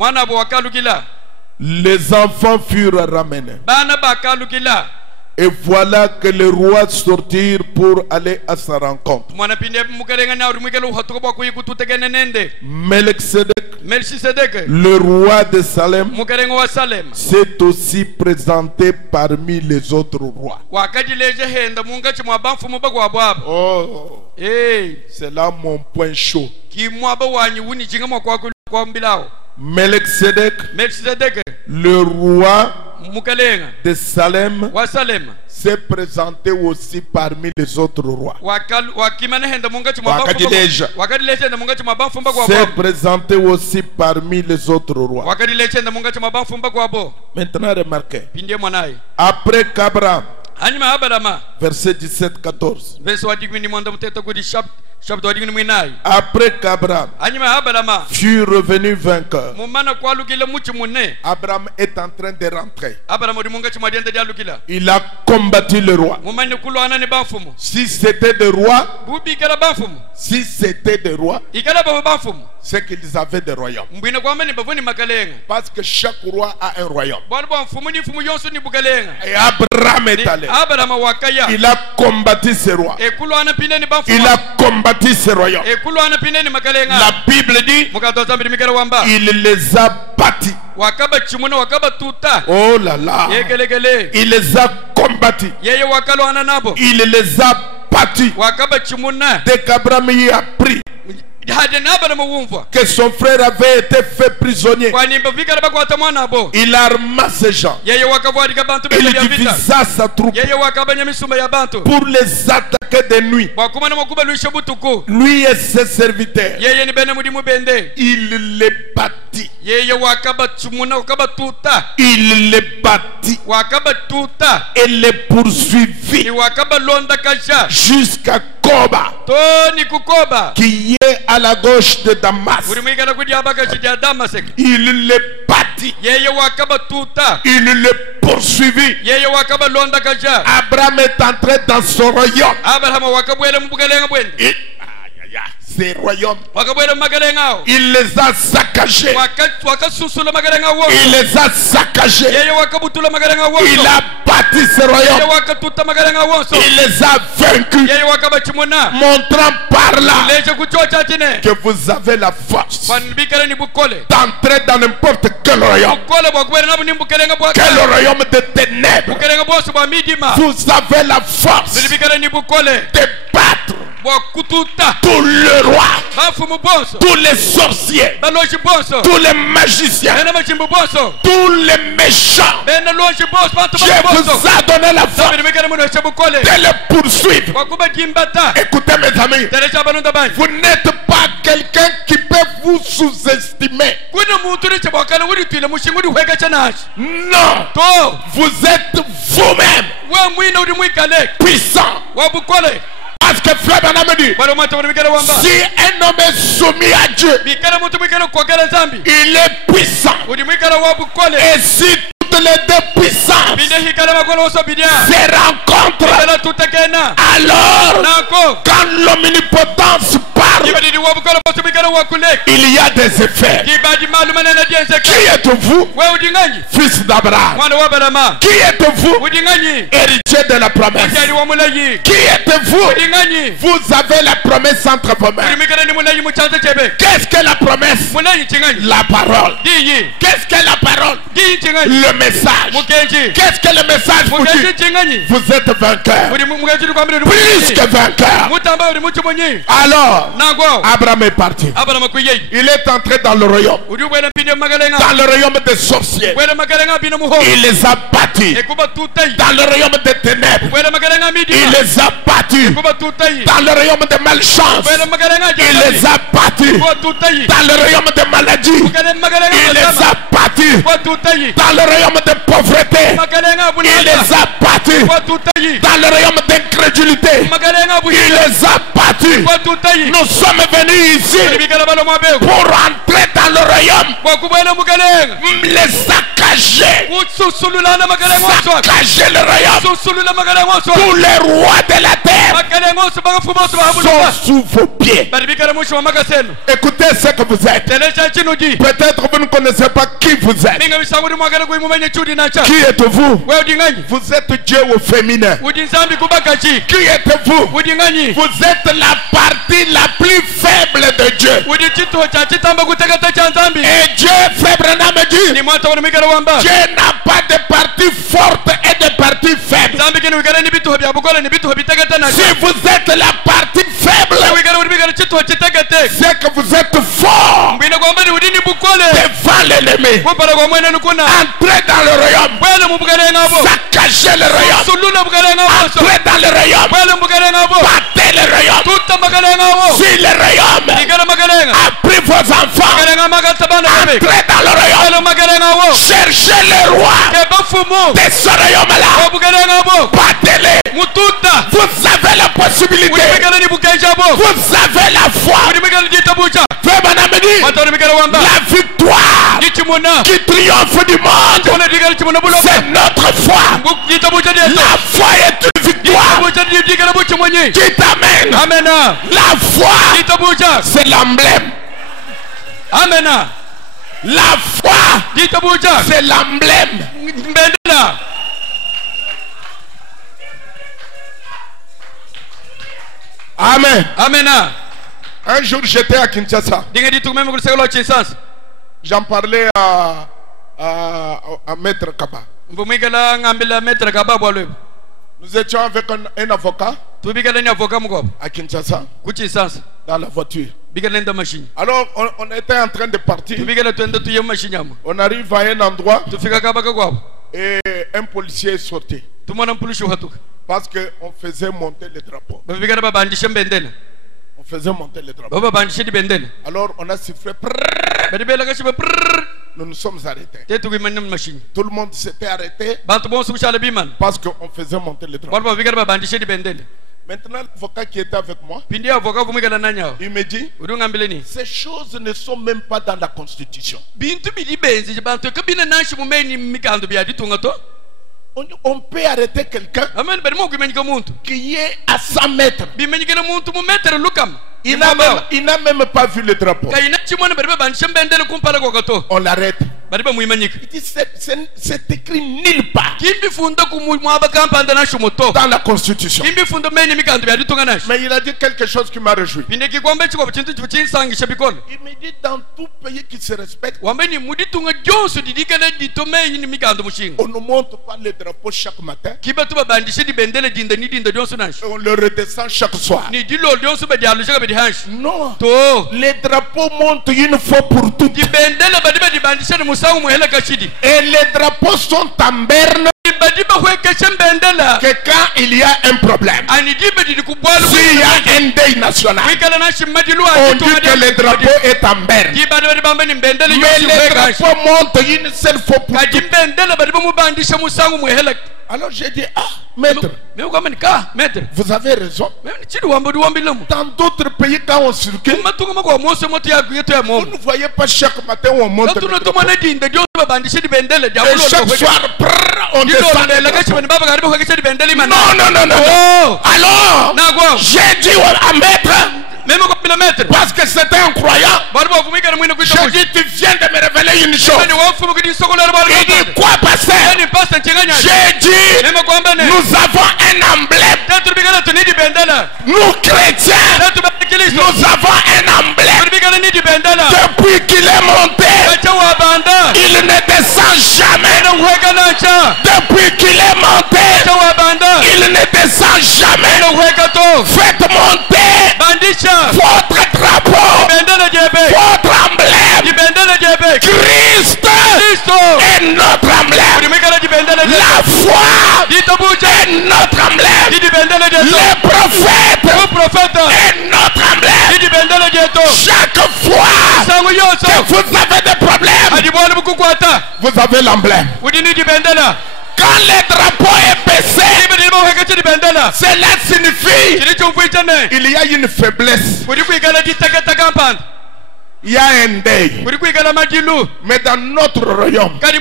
Les enfants furent ramenés. Et voilà que le roi sortit pour aller à sa rencontre. Melchisedec, le roi de Salem, s'est aussi présenté parmi les autres rois. Oh, c'est là mon point chaud. Melchisedec, le roi de Salem, s'est présenté aussi parmi les autres rois. S'est présenté aussi parmi les autres rois. Maintenant remarquez, après qu'Abraham Verset 17-14. Après qu'Abraham fut revenu vainqueur, Abraham est en train de rentrer. Il a combattu le roi. Si c'était des rois, c'est qu'ils avaient des royaumes. Parce que chaque roi a un royaume. Et Abraham est allé. Il a combattu ces rois. Il a combattu ces royaumes. La Bible dit, il les a bâtis. Oh là là. Il les a combattus. Il les a battus. Dès qu'Abraham y a pris que son frère avait été fait prisonnier, il arma ses gens. Il divisa sa troupe pour les attaquer de nuit. Lui et ses serviteurs, il les bâtit. Il les bâtit et les poursuivit jusqu'à Koba, qui est à la gauche de Damas. Il les bâtit. Il les poursuivit. Abraham est entré dans son royaume. Ces royaumes, il les a saccagés. Il les a saccagés. Il a bâti ces royaumes. Il les a vaincus, montrant par là que vous avez la force d'entrer dans n'importe quel royaume. Quel royaume de ténèbres, vous avez la force de battre tous les rois, tous les sorciers, tous les magiciens, tous les méchants. Dieu vous a donné la force de les poursuivre. Écoutez mes amis, vous n'êtes pas quelqu'un qui peut vous sous-estimer. Non, vous êtes vous-même puissant. Parce que Frère Branham dit, si un homme est soumis à Dieu, il est puissant. Et si toutes les deux puissances se rencontrent, alors quand l'omnipotence parle, il y a des effets. Qui êtes-vous, fils d'Abraham? Qui êtes-vous, héritier de la promesse? Qui êtes-vous? Vous avez la promesse entre vos mains. Qu'est-ce que la promesse? La parole. Qu'est-ce que la parole? Le message. Qu'est-ce que le message vous dit? Vous êtes vainqueur, plus que vainqueur. Alors Abraham est parti. Il est entré dans le royaume, dans le royaume des sorciers. Il les a battus. Dans le royaume des ténèbres, il les a battus. Dans le royaume des malchance, il les a battus. Dans le royaume des maladies, il les a battus. Dans le royaume de pauvreté, il les a battus. Dans le royaume d'incrédulité, il les a battus. Nous sommes venus ici pour entrer dans le royaume, les saccager, saccager le royaume. Tous les rois de la terre sont sous vos pieds. Écoutez ce que vous êtes. Peut-être vous ne connaissez pas qui vous êtes. Qui êtes-vous? Vous êtes Dieu au féminin. Qui êtes-vous? Vous êtes la partie la plus faible de Dieu. Et Dieu, Frère Branham dit, Dieu n'a pas de partie forte et de partie faible. Si vous êtes la partie faible, c'est que vous êtes fort devant l'ennemi. Entrez dans le royaume, saccagez le royaume. Entrez dans le royaume, battez le royaume, si le royaume a pris vos enfants, entrez dans le royaume, cherchez le roi de ce royaume-là, battez-les. Vous avez la possibilité, vous avez la foi. La victoire qui triomphe du monde, c'est notre foi. La foi est une victoire qui t'amène. La foi, c'est l'emblème. La foi, c'est l'emblème. Amen. Un jour j'étais à Kinshasa. J'en parlais à Maître Kaba. Nous étions avec un avocat à Kinshasa dans la voiture. Alors on était en train de partir. On arrive à un endroit et un policier est sorti parce qu'on faisait monter le drapeau. On faisait monter le drapeau. Alors on a sifflé. Nous nous sommes arrêtés. Tout le monde s'était arrêté parce qu'on faisait monter le drapeau. Maintenant, l'avocat qui était avec moi, il me dit, ces choses ne sont même pas dans la Constitution. On peut arrêter quelqu'un qui est à 100 mètres. Il n'a même pas vu le drapeau. On l'arrête. Il dit c'est écrit nulle part dans la Constitution. Mais il a dit quelque chose qui m'a réjoui. Il me dit dans tout pays qui se respecte, on ne monte pas le drapeau chaque matin. On le redescend chaque soir. Non, les drapeaux montent une fois pour toutes. Et les drapeaux sont en berne que quand il y a un problème, s'il y a un deuil national, on dit que le drapeau est en berne. Mais les drapeaux montent une seule fois pour toutes. Alors j'ai dit, maître, vous avez raison. Dans d'autres pays, quand on circule, vous ne voyez pas chaque matin où on monte le drapeau. Et chaque soir, on descend. Non. Alors, j'ai dit à maître, parce que c'était un croyant, je dis, tu viens de me révéler une chose. Il dit, quoi, pasteur? J'ai dit, nous avons un emblème. Nous chrétiens, nous avons un emblème. Depuis qu'il est monté, il ne descend jamais. Depuis qu'il est monté, il ne descend jamais. Faites monter votre drapeau, votre emblème. Christ est notre emblème. La foi est notre emblème. Le prophète est notre emblème. Chaque fois que vous avez des problèmes, vous avez l'emblème. Quand le drapeau est baissé, cela signifie il y a une faiblesse. Il y a un deuil. Mais dans notre royaume, pas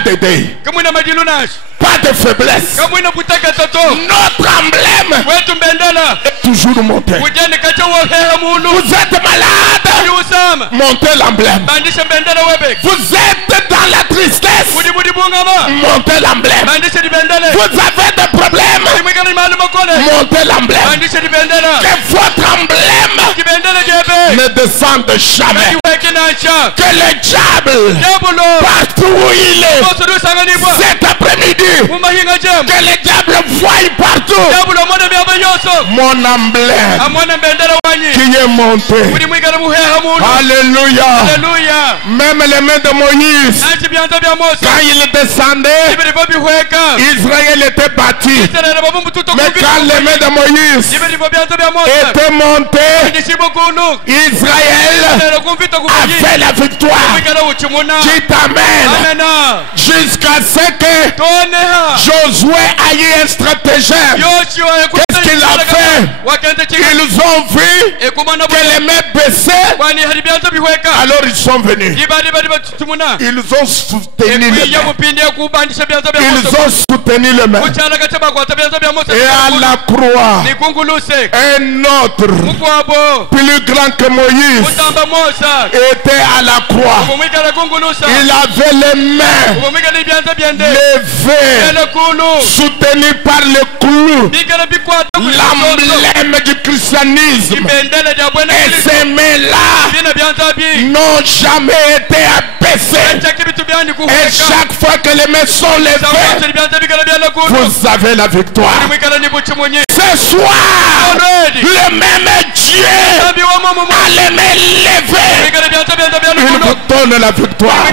de deuil, pas de faiblesse. Notre emblème est toujours monté. Vous êtes malade, montez l'emblème. Vous êtes dans la tristesse, montez l'emblème. Vous avez des problèmes, montez l'emblème. Que votre emblème ne descende jamais. Que le diable, partout où il est, cet après-midi, que le diable voie partout mon emblème qui est monté. Alléluia. Même les mains de Moïse, quand il descendait, Israël était battu. Mais quand les mains de Moïse étaient montées, Israël a fait la victoire. Qui t'amène jusqu'à ce que Josué a eu un stratagème. Qu'est-ce qu'il a fait? Ils ont vu que les mains baissaient. Alors ils sont venus. Ils ont soutenu les mains. Ils ont soutenu les mains. Et à la croix, un autre plus grand que Moïse était à la croix. Il avait les mains levées, soutenues par le clou, l'emblème du christianisme. Et ces mains-là n'ont jamais été abaissées. Et chaque fois que les mains sont levées, vous avez la victoire. Ce soir, le même Dieu a les mains levées. Il vous donne la victoire.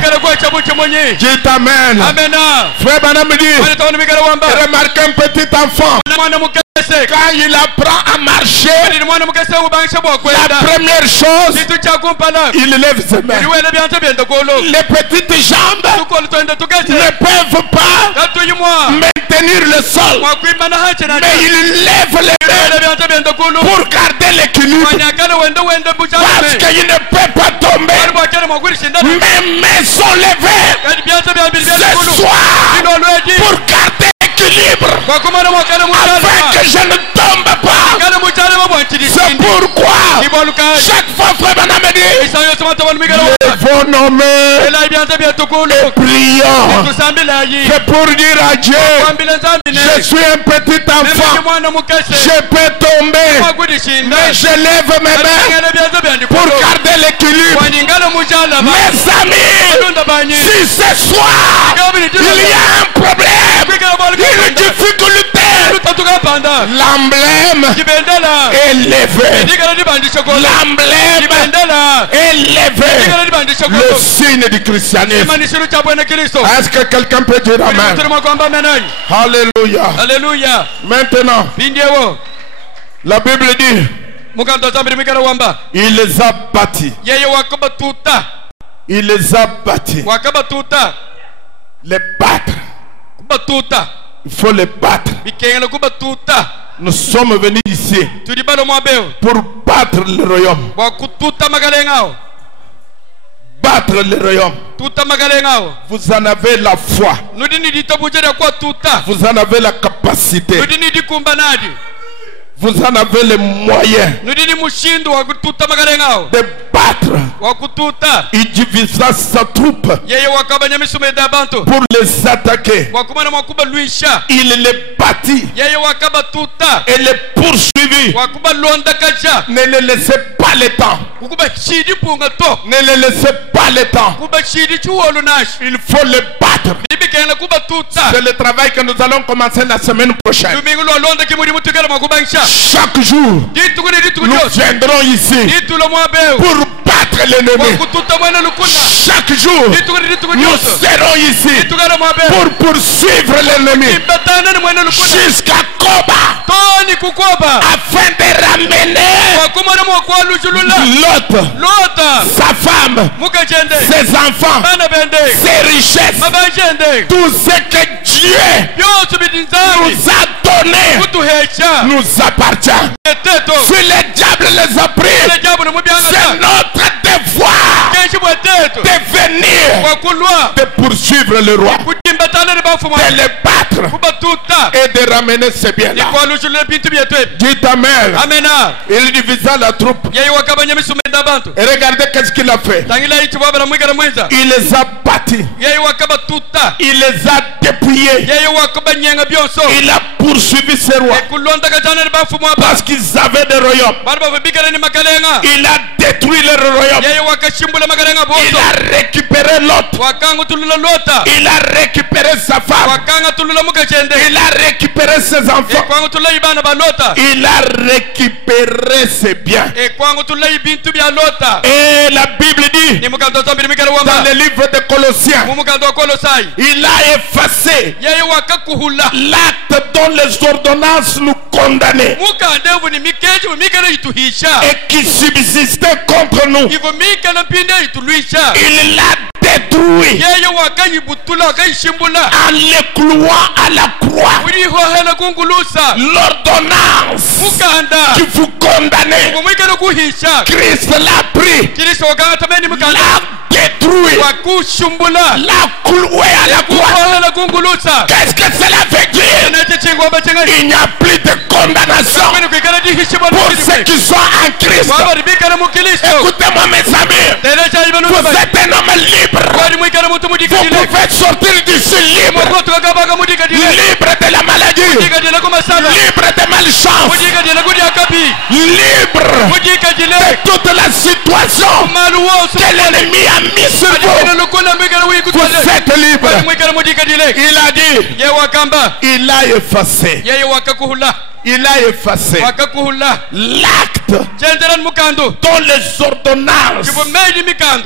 Dieu t'amène. Frère Branham dit, remarquez un petit enfant. Quand il apprend à marcher, la première chose, il lève ses mains. Les petites jambes ne peuvent pas maintenir le sol, mais il lève les mains pour garder l'équilibre, parce qu'il ne peut pas tomber. Mes mains sont levées ce soir pour garder l'équilibre, afin que je ne tombe pas. C'est pourquoi chaque fois frère Branham dit, levons nos mains et prions. C'est pour dire à Dieu, je suis un petit enfant, je peux tomber, mais je lève mes mains pour garder l'équilibre. Mes amis, si ce soir il y a un problème, une difficulté, l'emblème est levé. L'emblème est levé. Le signe du christianisme. Est-ce que quelqu'un peut dire amen? Alléluia. Alléluia. Maintenant, la Bible dit, il les a bâtis. Il les a bâtis. Les battre. Il faut les battre. Nous sommes venus ici pour battre le royaume. Battre le royaume. Vous en avez la foi. Vous en avez la capacité. Vous en avez les moyens de battre. Il divisera sa troupe pour les attaquer. Il les bâtit et les poursuivit. Ne les laissez pas le temps. Ne les laissez pas le temps. Il faut les battre. C'est le travail que nous allons commencer la semaine prochaine. Chaque jour, nous viendrons ici pour battre l'ennemi. Chaque jour, nous serons ici pour poursuivre l'ennemi jusqu'à Koba, afin de ramener Lot, sa femme, ses enfants, ses richesses, tout ce que Dieu nous a donné nous appartient. Si le diable les a pris, c'est notre devoir de venir, de poursuivre le roi, de le battre et de ramener ces biens-là. Dites amen. Il divisa la troupe. Et regardez qu'est-ce qu'il a fait. Il les a bâtis. Il les a dépouillés. Il a poursuivi ces rois parce qu'ils avaient des royaumes. Il a détruit leur royaume. Il a récupéré l'autre. Il a récupéré sa sa femme. Il a récupéré ses enfants. Il a récupéré ses biens. Et la Bible dit dans le livre de Colossiens, il a effacé l'acte dont les ordonnances nous condamnaient et qui subsistait contre nous. Il l'a détruit en le clouant à la croix. L'ordonnance qui vous condamnait, Christ l'a pris, l'a détruit, l'a cloué à la croix. Qu'est-ce que cela veut dire? Il n'y a plus de condamnation pour ceux qui sont en Christ. Écoutez-moi mes amis, vous êtes un homme libre. Vous pouvez sortir d'ici libre. Libre de la maladie, libre de malchance, libre de toute la situation que l'ennemi a mis sur vous. Vous êtes libre. Il a dit, il a effacé. Il a effacé l'acte dont les ordonnances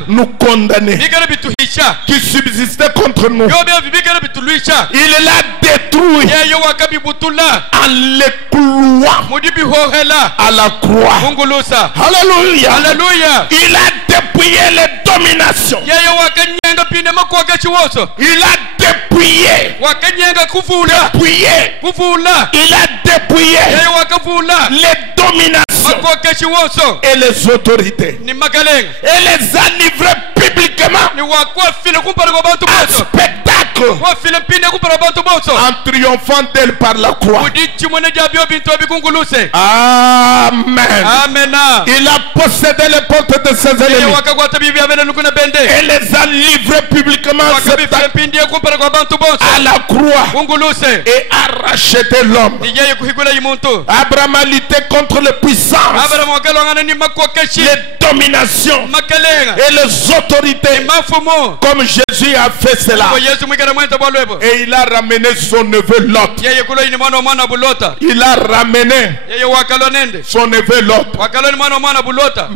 nous condamnaient, qui subsistait contre nous. Il l'a détruit en le clouant à la croix. Alléluia. Il a dépouillé les dominations. Il a dépouillé. Il a dépouillé les dominations et les autorités, et les a livrés publiquement en spectacle, en triomphant d'elle par la croix. Amen. Il a possédé les portes de ses ennemis et les a livrés publiquement à la croix et a racheté l'homme. Abraham a lutté contre les puissances, les dominations et les autorités, comme Jésus a fait cela. Et il a ramené son neveu Lot. Il a ramené son neveu Lot.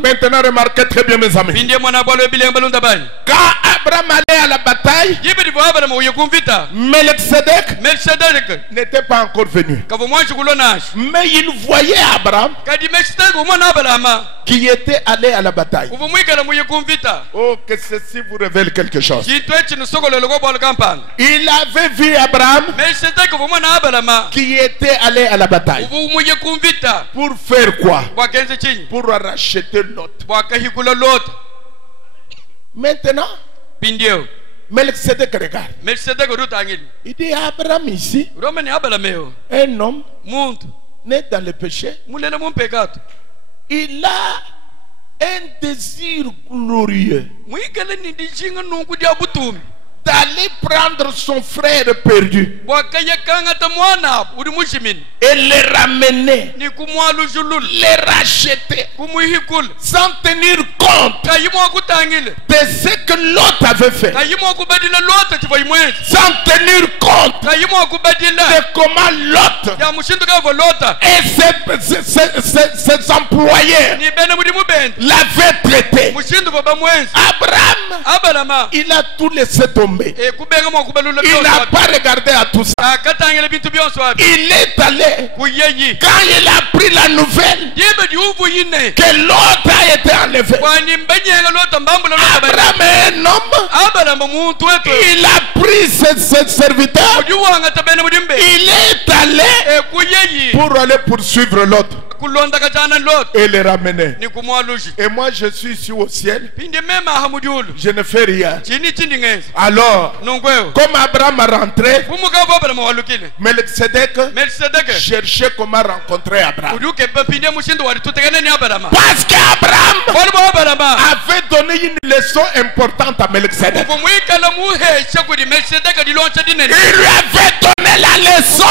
Maintenant remarquez très bien mes amis, quand Abraham allait à la bataille, Melchizedek n'était pas encore venu. Mais il voyait Abraham qui était allé à la bataille. Oh, que ceci vous révèle quelque chose. Il avait vu Abraham qui était allé à la bataille. Pour faire quoi? Pour racheter Lot. Maintenant, Melchizedek regarde. Il dit Abraham ici, un homme né dans le péché, il a un désir glorieux d'aller prendre son frère perdu et le ramener, les racheter, sans tenir compte de ce que l'autre avait fait, sans tenir compte de comment l'autre et ses employés l'avaient traité. Abraham, il a tout laissé tomber. Il n'a pas regardé à tout ça. Il est allé. Quand il a pris la nouvelle que l'autre a été enlevé, Abraham est un homme. Il a pris ses serviteurs. Il est allé pour aller poursuivre l'autre et les ramener. Et moi je suis ici au ciel, je ne fais rien. Alors, comme Abraham a rentré, Melchizedek cherchait comment rencontrer Abraham. Parce qu'Abraham avait donné une leçon importante à Melchizedek. Il lui avait donné la leçon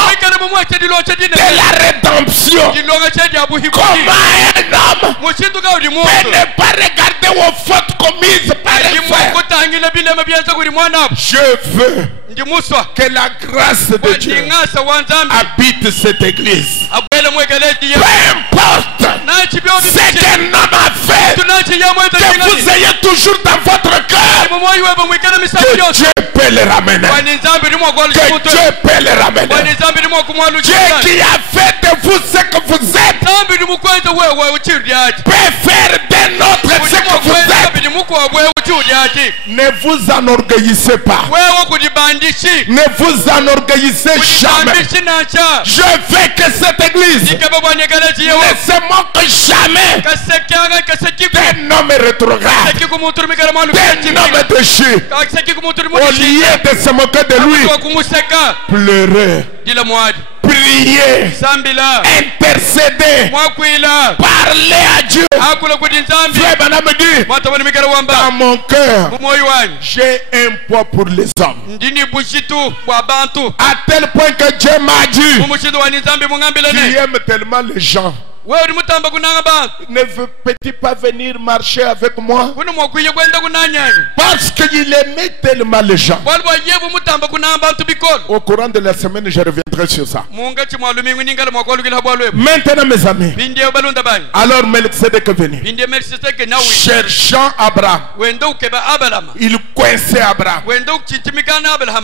de la rédemption. Comment un homme peut ne pas regarder aux fautes commises par les frères. Je veux Que la grâce de Dieu habite cette église. Peu importe ce qu'un homme a fait, que vous ayez toujours dans votre cœur, que Dieu peut les ramener. Que Dieu peut les ramener. Dieu qui a fait de vous ce que vous êtes peut faire d'un autre ce que vous êtes. Ne vous enorgueillissez pas. Ne vous enorgueillissez jamais. Je veux que cette église ne se moque jamais d'un homme rétrograde, d'un homme déchu. Au lieu de se moquer de lui, pleurez, priez, intercédez, parlez à Dieu. Frère Branham dit, dans mon cœur, j'ai un poids pour les hommes. À tel point que Dieu m'a dit, tu aimes tellement les gens. Ne veux-tu pas venir marcher avec moi? Parce qu'il aimait tellement les gens. Au courant de la semaine, je reviendrai sur ça. Maintenant, mes amis, alors Melchizedek est venu, cherchant Abraham. Il coinçait Abraham.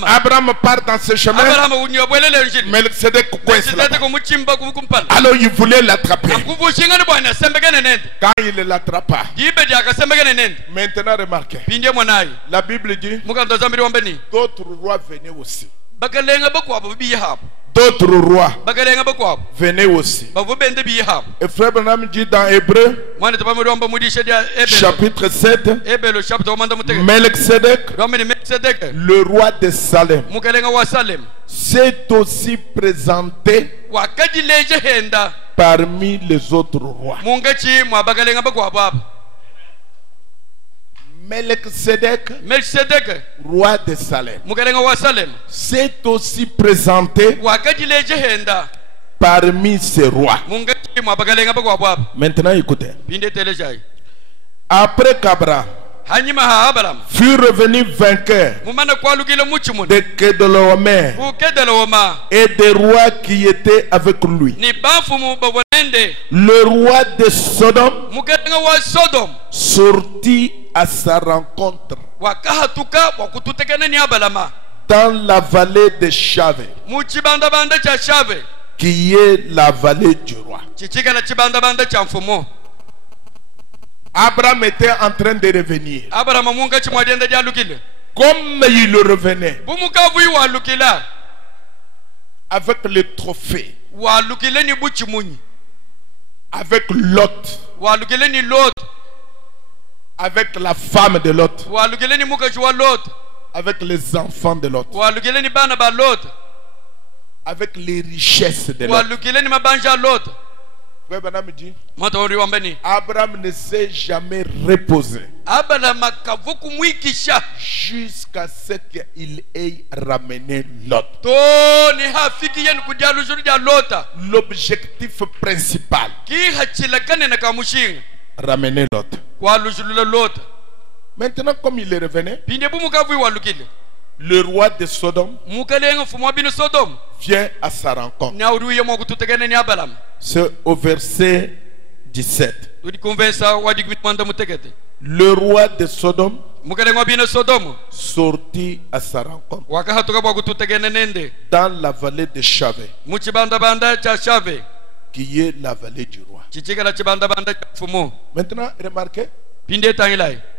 Abraham part dans ce chemin. Melchizedek coince là. Alors il voulait l'attraper. Quand il ne l'attrapa, maintenant remarquez, la Bible dit, d'autres rois venaient aussi. D'autres rois venaient aussi. Et Frère Branham dit dans Hébreu, chapitre 7, Melchizedek, le roi de Salem, s'est aussi présenté parmi les autres rois. Melchizedek, roi de Salem, s'est aussi présenté parmi ces rois. Maintenant écoutez. Après qu'Abraham fut revenu vainqueur de Kedorlaomer et des rois qui étaient avec lui, le roi de Sodome sortit à sa rencontre dans la vallée de Chave, qui est la vallée du roi. Abraham était en train de revenir. Comme il revenait avec le trophée, avec Lot, avec la femme de Lot, avec les enfants de Lot, avec les richesses de Lot. Abraham ne s'est jamais reposé jusqu'à ce qu'il ait ramené Lot. L'objectif principal, ramener Lot. Maintenant, comme il est revenu, le roi de Sodome vient à sa rencontre. C'est au verset 17. Le roi de Sodome sortit à sa rencontre dans la vallée de Chave, qui est la vallée du roi. Maintenant, remarquez,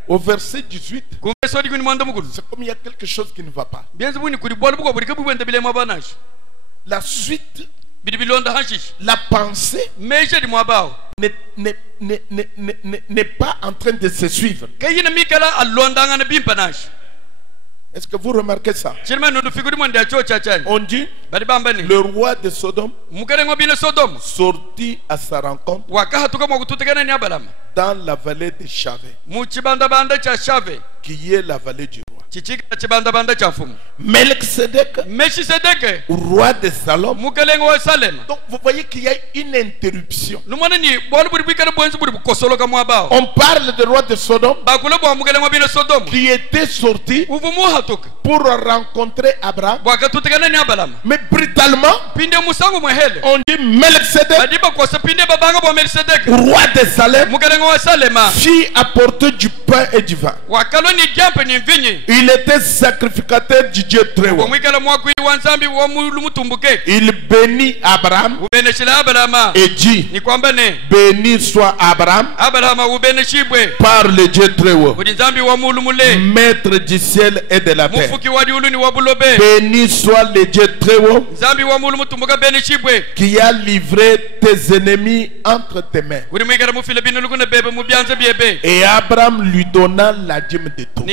au verset 18, c'est comme il y a quelque chose qui ne va pas. La suite, la pensée n'est pas en train de se suivre. Est-ce que vous remarquez ça? On dit, le roi de Sodome sortit à sa rencontre dans la vallée de Chave, qui est la vallée du roi. Melchizedek, roi de Salem. Donc vous voyez qu'il y a une interruption. On parle du roi de Sodome qui était sorti pour rencontrer Abraham. Mais brutalement, on dit Melchizedek, roi de Salem, fit apporter du pain et du vin. Il était sacrificateur du Dieu très haut. Il bénit Abraham et dit, béni soit Abraham par le Dieu très haut, maître du ciel et de la terre. Béni soit le Dieu très haut qui a livré tes ennemis entre tes mains. Et Abraham lui donna la dîme de tout.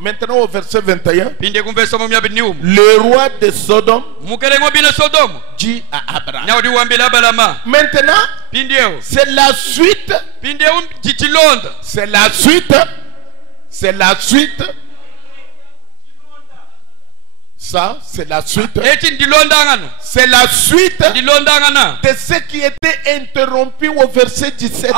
Maintenant au verset 21, le roi de Sodome dit à Abraham, maintenant c'est la suite, c'est la suite, c'est la suite. Ça, c'est la suite. C'est la suite de ce qui était interrompu au verset 17.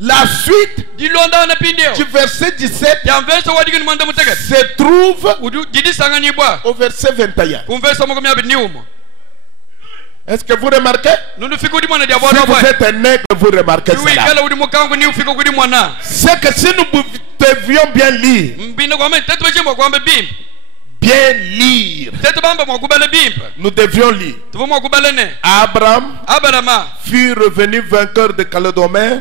La suite du verset 17 se trouve au verset 21. Est-ce que vous remarquez? Si vous êtes un nègre, vous remarquez cela. C'est que si nous devions bien lire, nous devions lire. Abraham fut revenu vainqueur de Calédomère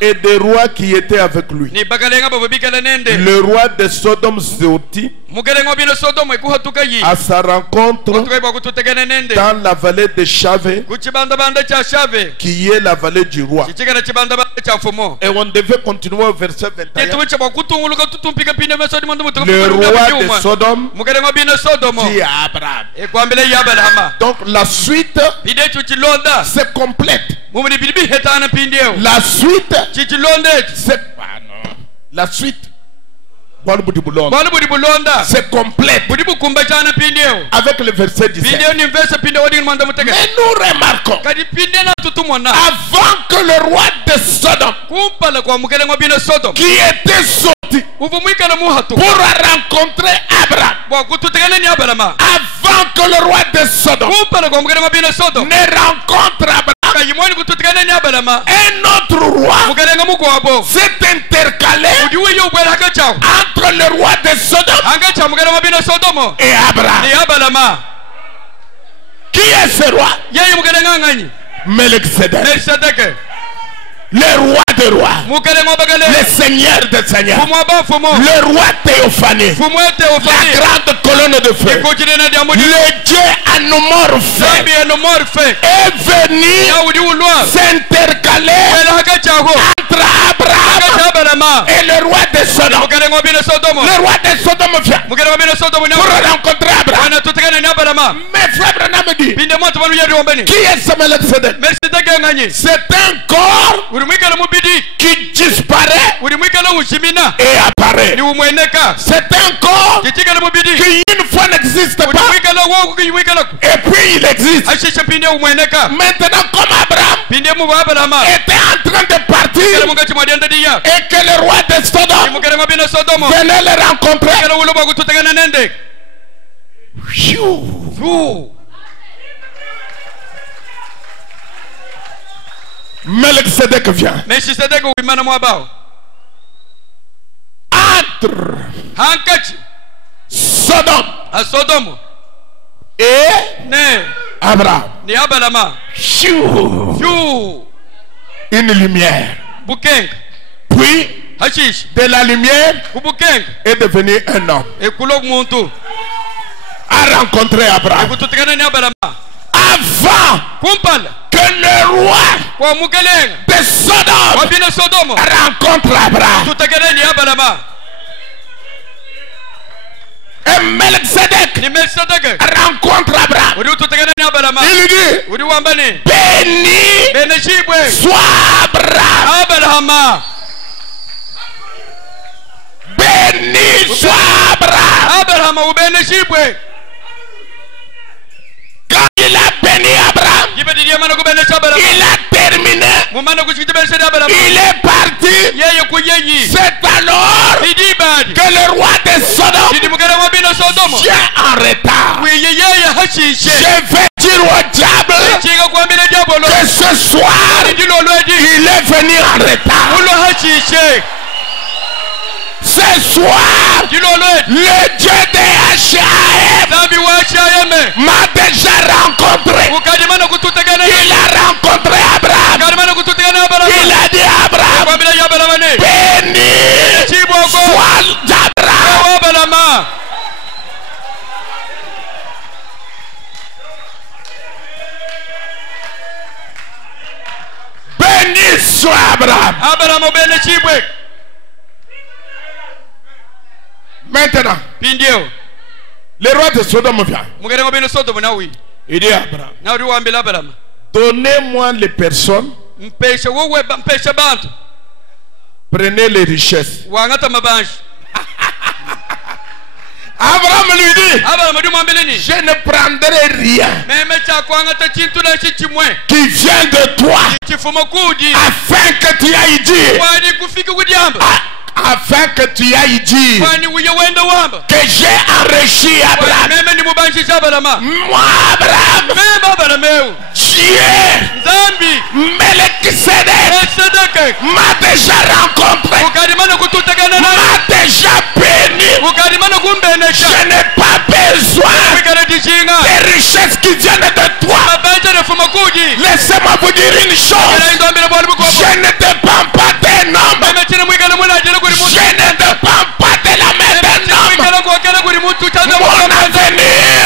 et des rois qui étaient avec lui. Le roi de Sodome sortit à sa rencontre dans la vallée de Chavé, qui est la vallée du roi. Et on devait continuer au verset 21. Le roi de Sodome dit à Abraham. Donc la suite c'est complète. La suite c'est la suite c'est complète avec le verset 17. Mais nous remarquons avant que le roi de Sodome qui était sorti pour rencontrer Abraham, avant que le roi de Sodome ne rencontre Abraham, un autre roi s'est intercalé entre le roi de Sodome et Abraham. Qui est ce roi? Melchizedek. Le roi des rois, le seigneur des seigneurs, le roi Théophanie, la grande colonne de feu, le Dieu anomorphe est venu s'intercaler entre Abraham et le roi de Sodome. Le roi de Sodome vient pour rencontrer Abraham. Mais frère Branham dit, qui est ce Melchizedek? C'est un corps qui disparaît et apparaît. C'est un corps qui une fois n'existe pas et puis il existe. Maintenant comme Abraham était en train de partir et que le roi de Sodome venait le rencontrer, Melchizedek vient. Entre Sodome et Abraham. Une lumière. Puis de la lumière est devenu un homme. A rencontré Abraham. Avant que le roi de Sodome rencontre Abraham. Et Melchizedek rencontre Abraham. Il lui dit, béni soit Abraham. Béni soit Abraham. Quand il a béni Abraham, il a terminé. Il est parti. C'est alors que le roi de Sodome vient en retard. Je vais dire au diable que ce soir il est venu en retard. Ce soir, le Dieu de H.A.M. m'a déjà rencontré. Il a rencontré Abraham. Il a dit Abraham, béni soit Abraham. Béni soit Abraham. Maintenant, le roi de Sodome vient. Il dit à Abraham, donnez-moi les personnes, prenez les richesses. Abraham lui dit, je ne prendrai rien qui vient de toi afin que tu ailles dire, afin que tu ailles dire que j'ai enrichi Abraham. Moi Abraham, Dieu Melchizedek m'a déjà rencontré, m'a déjà béni. Je n'ai pas besoin des richesses qui viennent de toi. Laissez-moi vous dire une chose, je ne dépends pas d'un homme, je ne dépends pas de la main d'un homme. Mon avenir,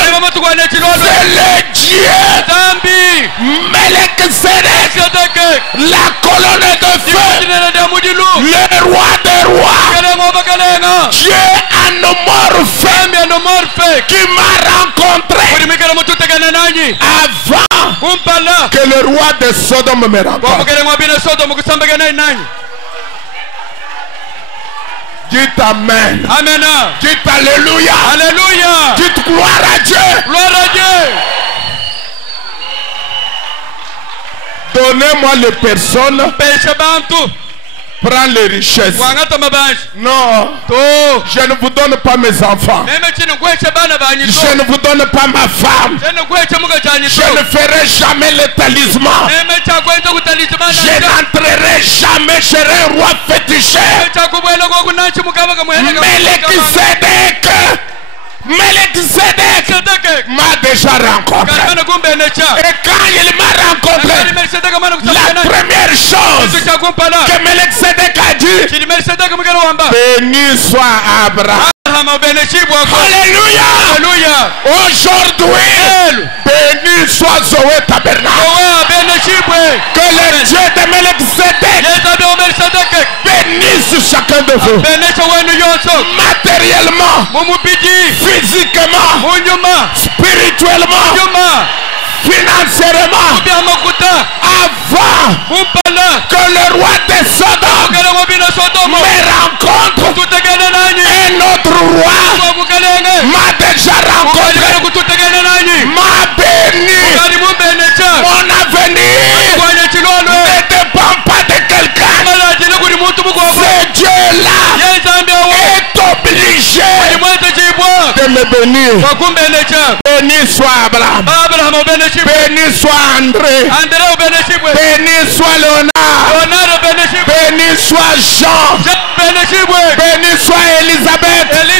c'est le Dieu Melchizedek, la colonne de feu, le roi des rois, Dieu anamorphe qui m'a rencontré avant que le roi de Sodome me rencontre. Dites Amen. Amen. Dites Alléluia. Alléluia. Dites gloire à Dieu. Gloire à Dieu. Donnez-moi les personnes. Prends les richesses. Non. Je ne vous donne pas mes enfants. Je ne vous donne pas ma femme. Je ne ferai jamais le talisman. Je n'entrerai jamais chez un roi féticheur. Melchizedek m'a déjà rencontré. Et quand il m'a rencontré, la première chose que Melchizedek a dit, béni soit Abraham. Alléluia. Aujourd'hui, béni soit Zoé Tabernacle. Que le Dieu de Melchizedek bénisse chacun de vous. Matériellement, physiquement, spirituellement, financièrement, avant que le roi de Sodome me rencontre, un autre roi m'a déjà rencontré, m'a béni. Mon avenir ne dépend pas de quelqu'un. Ce Dieu-là est obligé de me bénir. Béni soit Abraham. Béni soit André. Béni soit Léonard. Béni soit Jean. Béni soit Elisabeth. Béni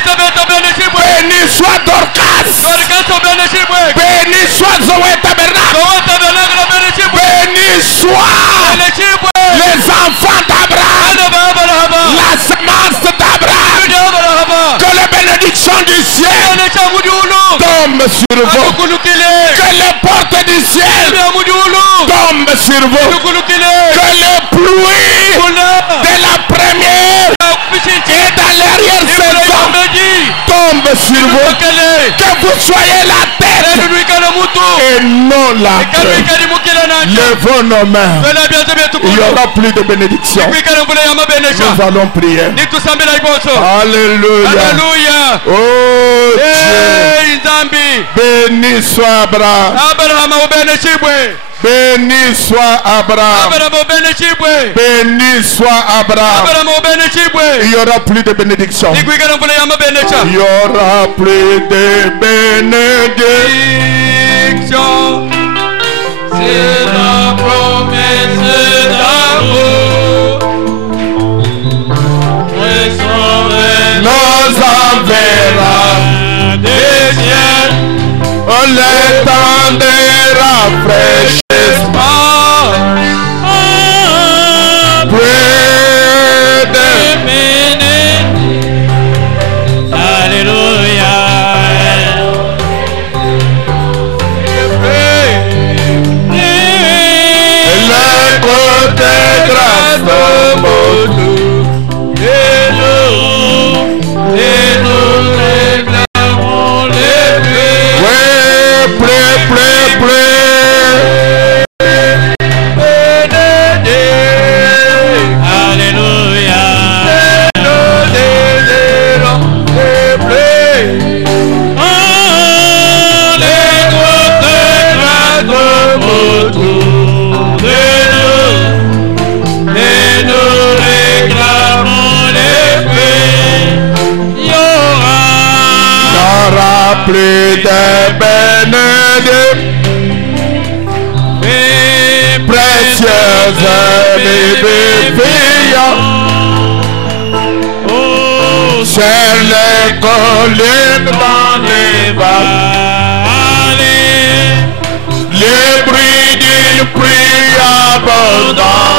soit Dorcas. Béni soit Zoé Tabernacle. Béni soit les enfants d'Abraham, la semence d'Abraham. Que la bénédiction du ciel tombe sur vous. Que les portes du ciel tombent sur vous. Que les pluies de la première et de l'arrière-saison tombent tombe sur vous. Que vous soyez la tête et non la queue. Levons nos mains. Il n'y aura plus de bénédiction. Nous allons prier. Alléluia. Oh Dieu. Béni soit Abraham. Béni soit Abraham. Béni soit Abraham. Il n'y aura plus de bénédiction. Il n'y aura plus de bénédiction. C'est la promesse d'amour. Nos enverra des cieux. On l'étendra fraîchement. Près de Alléluia. Le côté grâce de mon Dieu. Et nous réclamons les prix. Oui, près. Alléluia. Plus de bénédictions, précieuses vivifiants, sur les collines dans les vallées, les bruits d'une pluie abondante.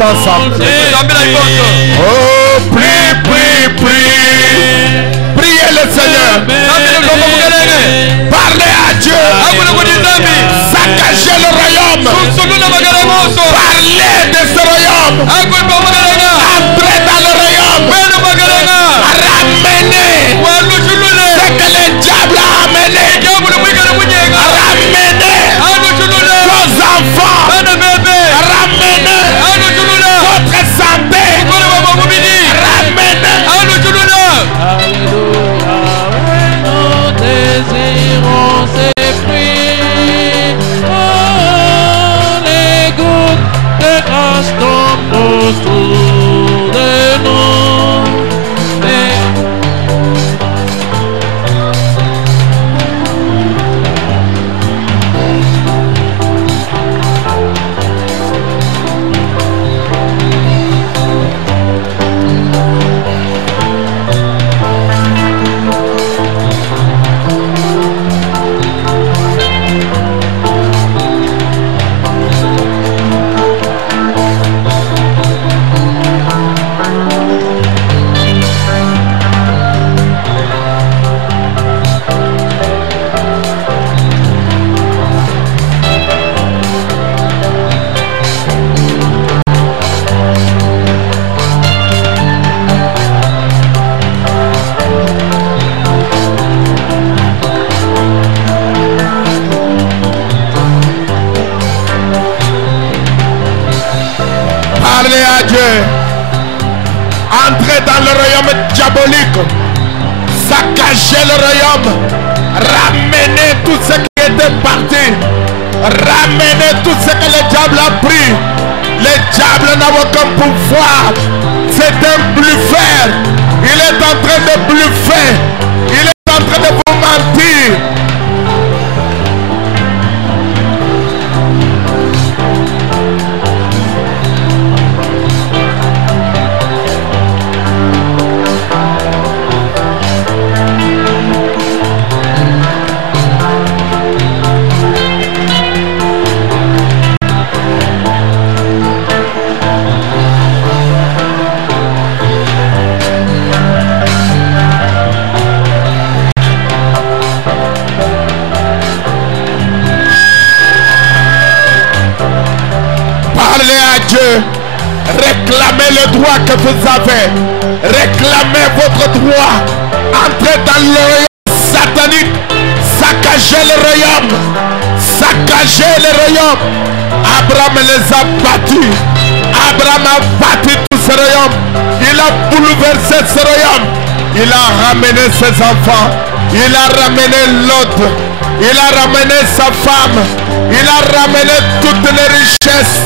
Ensemble. Oh, prie. Priez le Seigneur. Parlez à Dieu. Saccagez le royaume. Parlez de ce royaume. Entrez dans le royaume. Ramenez ce que le diable a amené. Ramenez vos enfants. Ramenez votre santé. Ramenez. Alléluia. Nous désirons ces fruits. Oh, les gouttes de grâce tombent autour. entrer dans le royaume diabolique, saccager le royaume, ramener tout ce qui était parti, ramener tout ce que le diable a pris. Le diable n'a aucun pouvoir. C'est un bluffeur. Il est en train de bluffer. Il est en train de vous mentir. Dieu, réclamez le droit que vous avez, réclamez votre droit, entrez dans le royaume satanique, saccagez le royaume, saccagez le royaume. Abraham les a battus, Abraham a battu tout ce royaume, il a bouleversé ce royaume, il a ramené ses enfants, il a ramené l'autre, il a ramené sa femme, il a ramené toutes les richesses.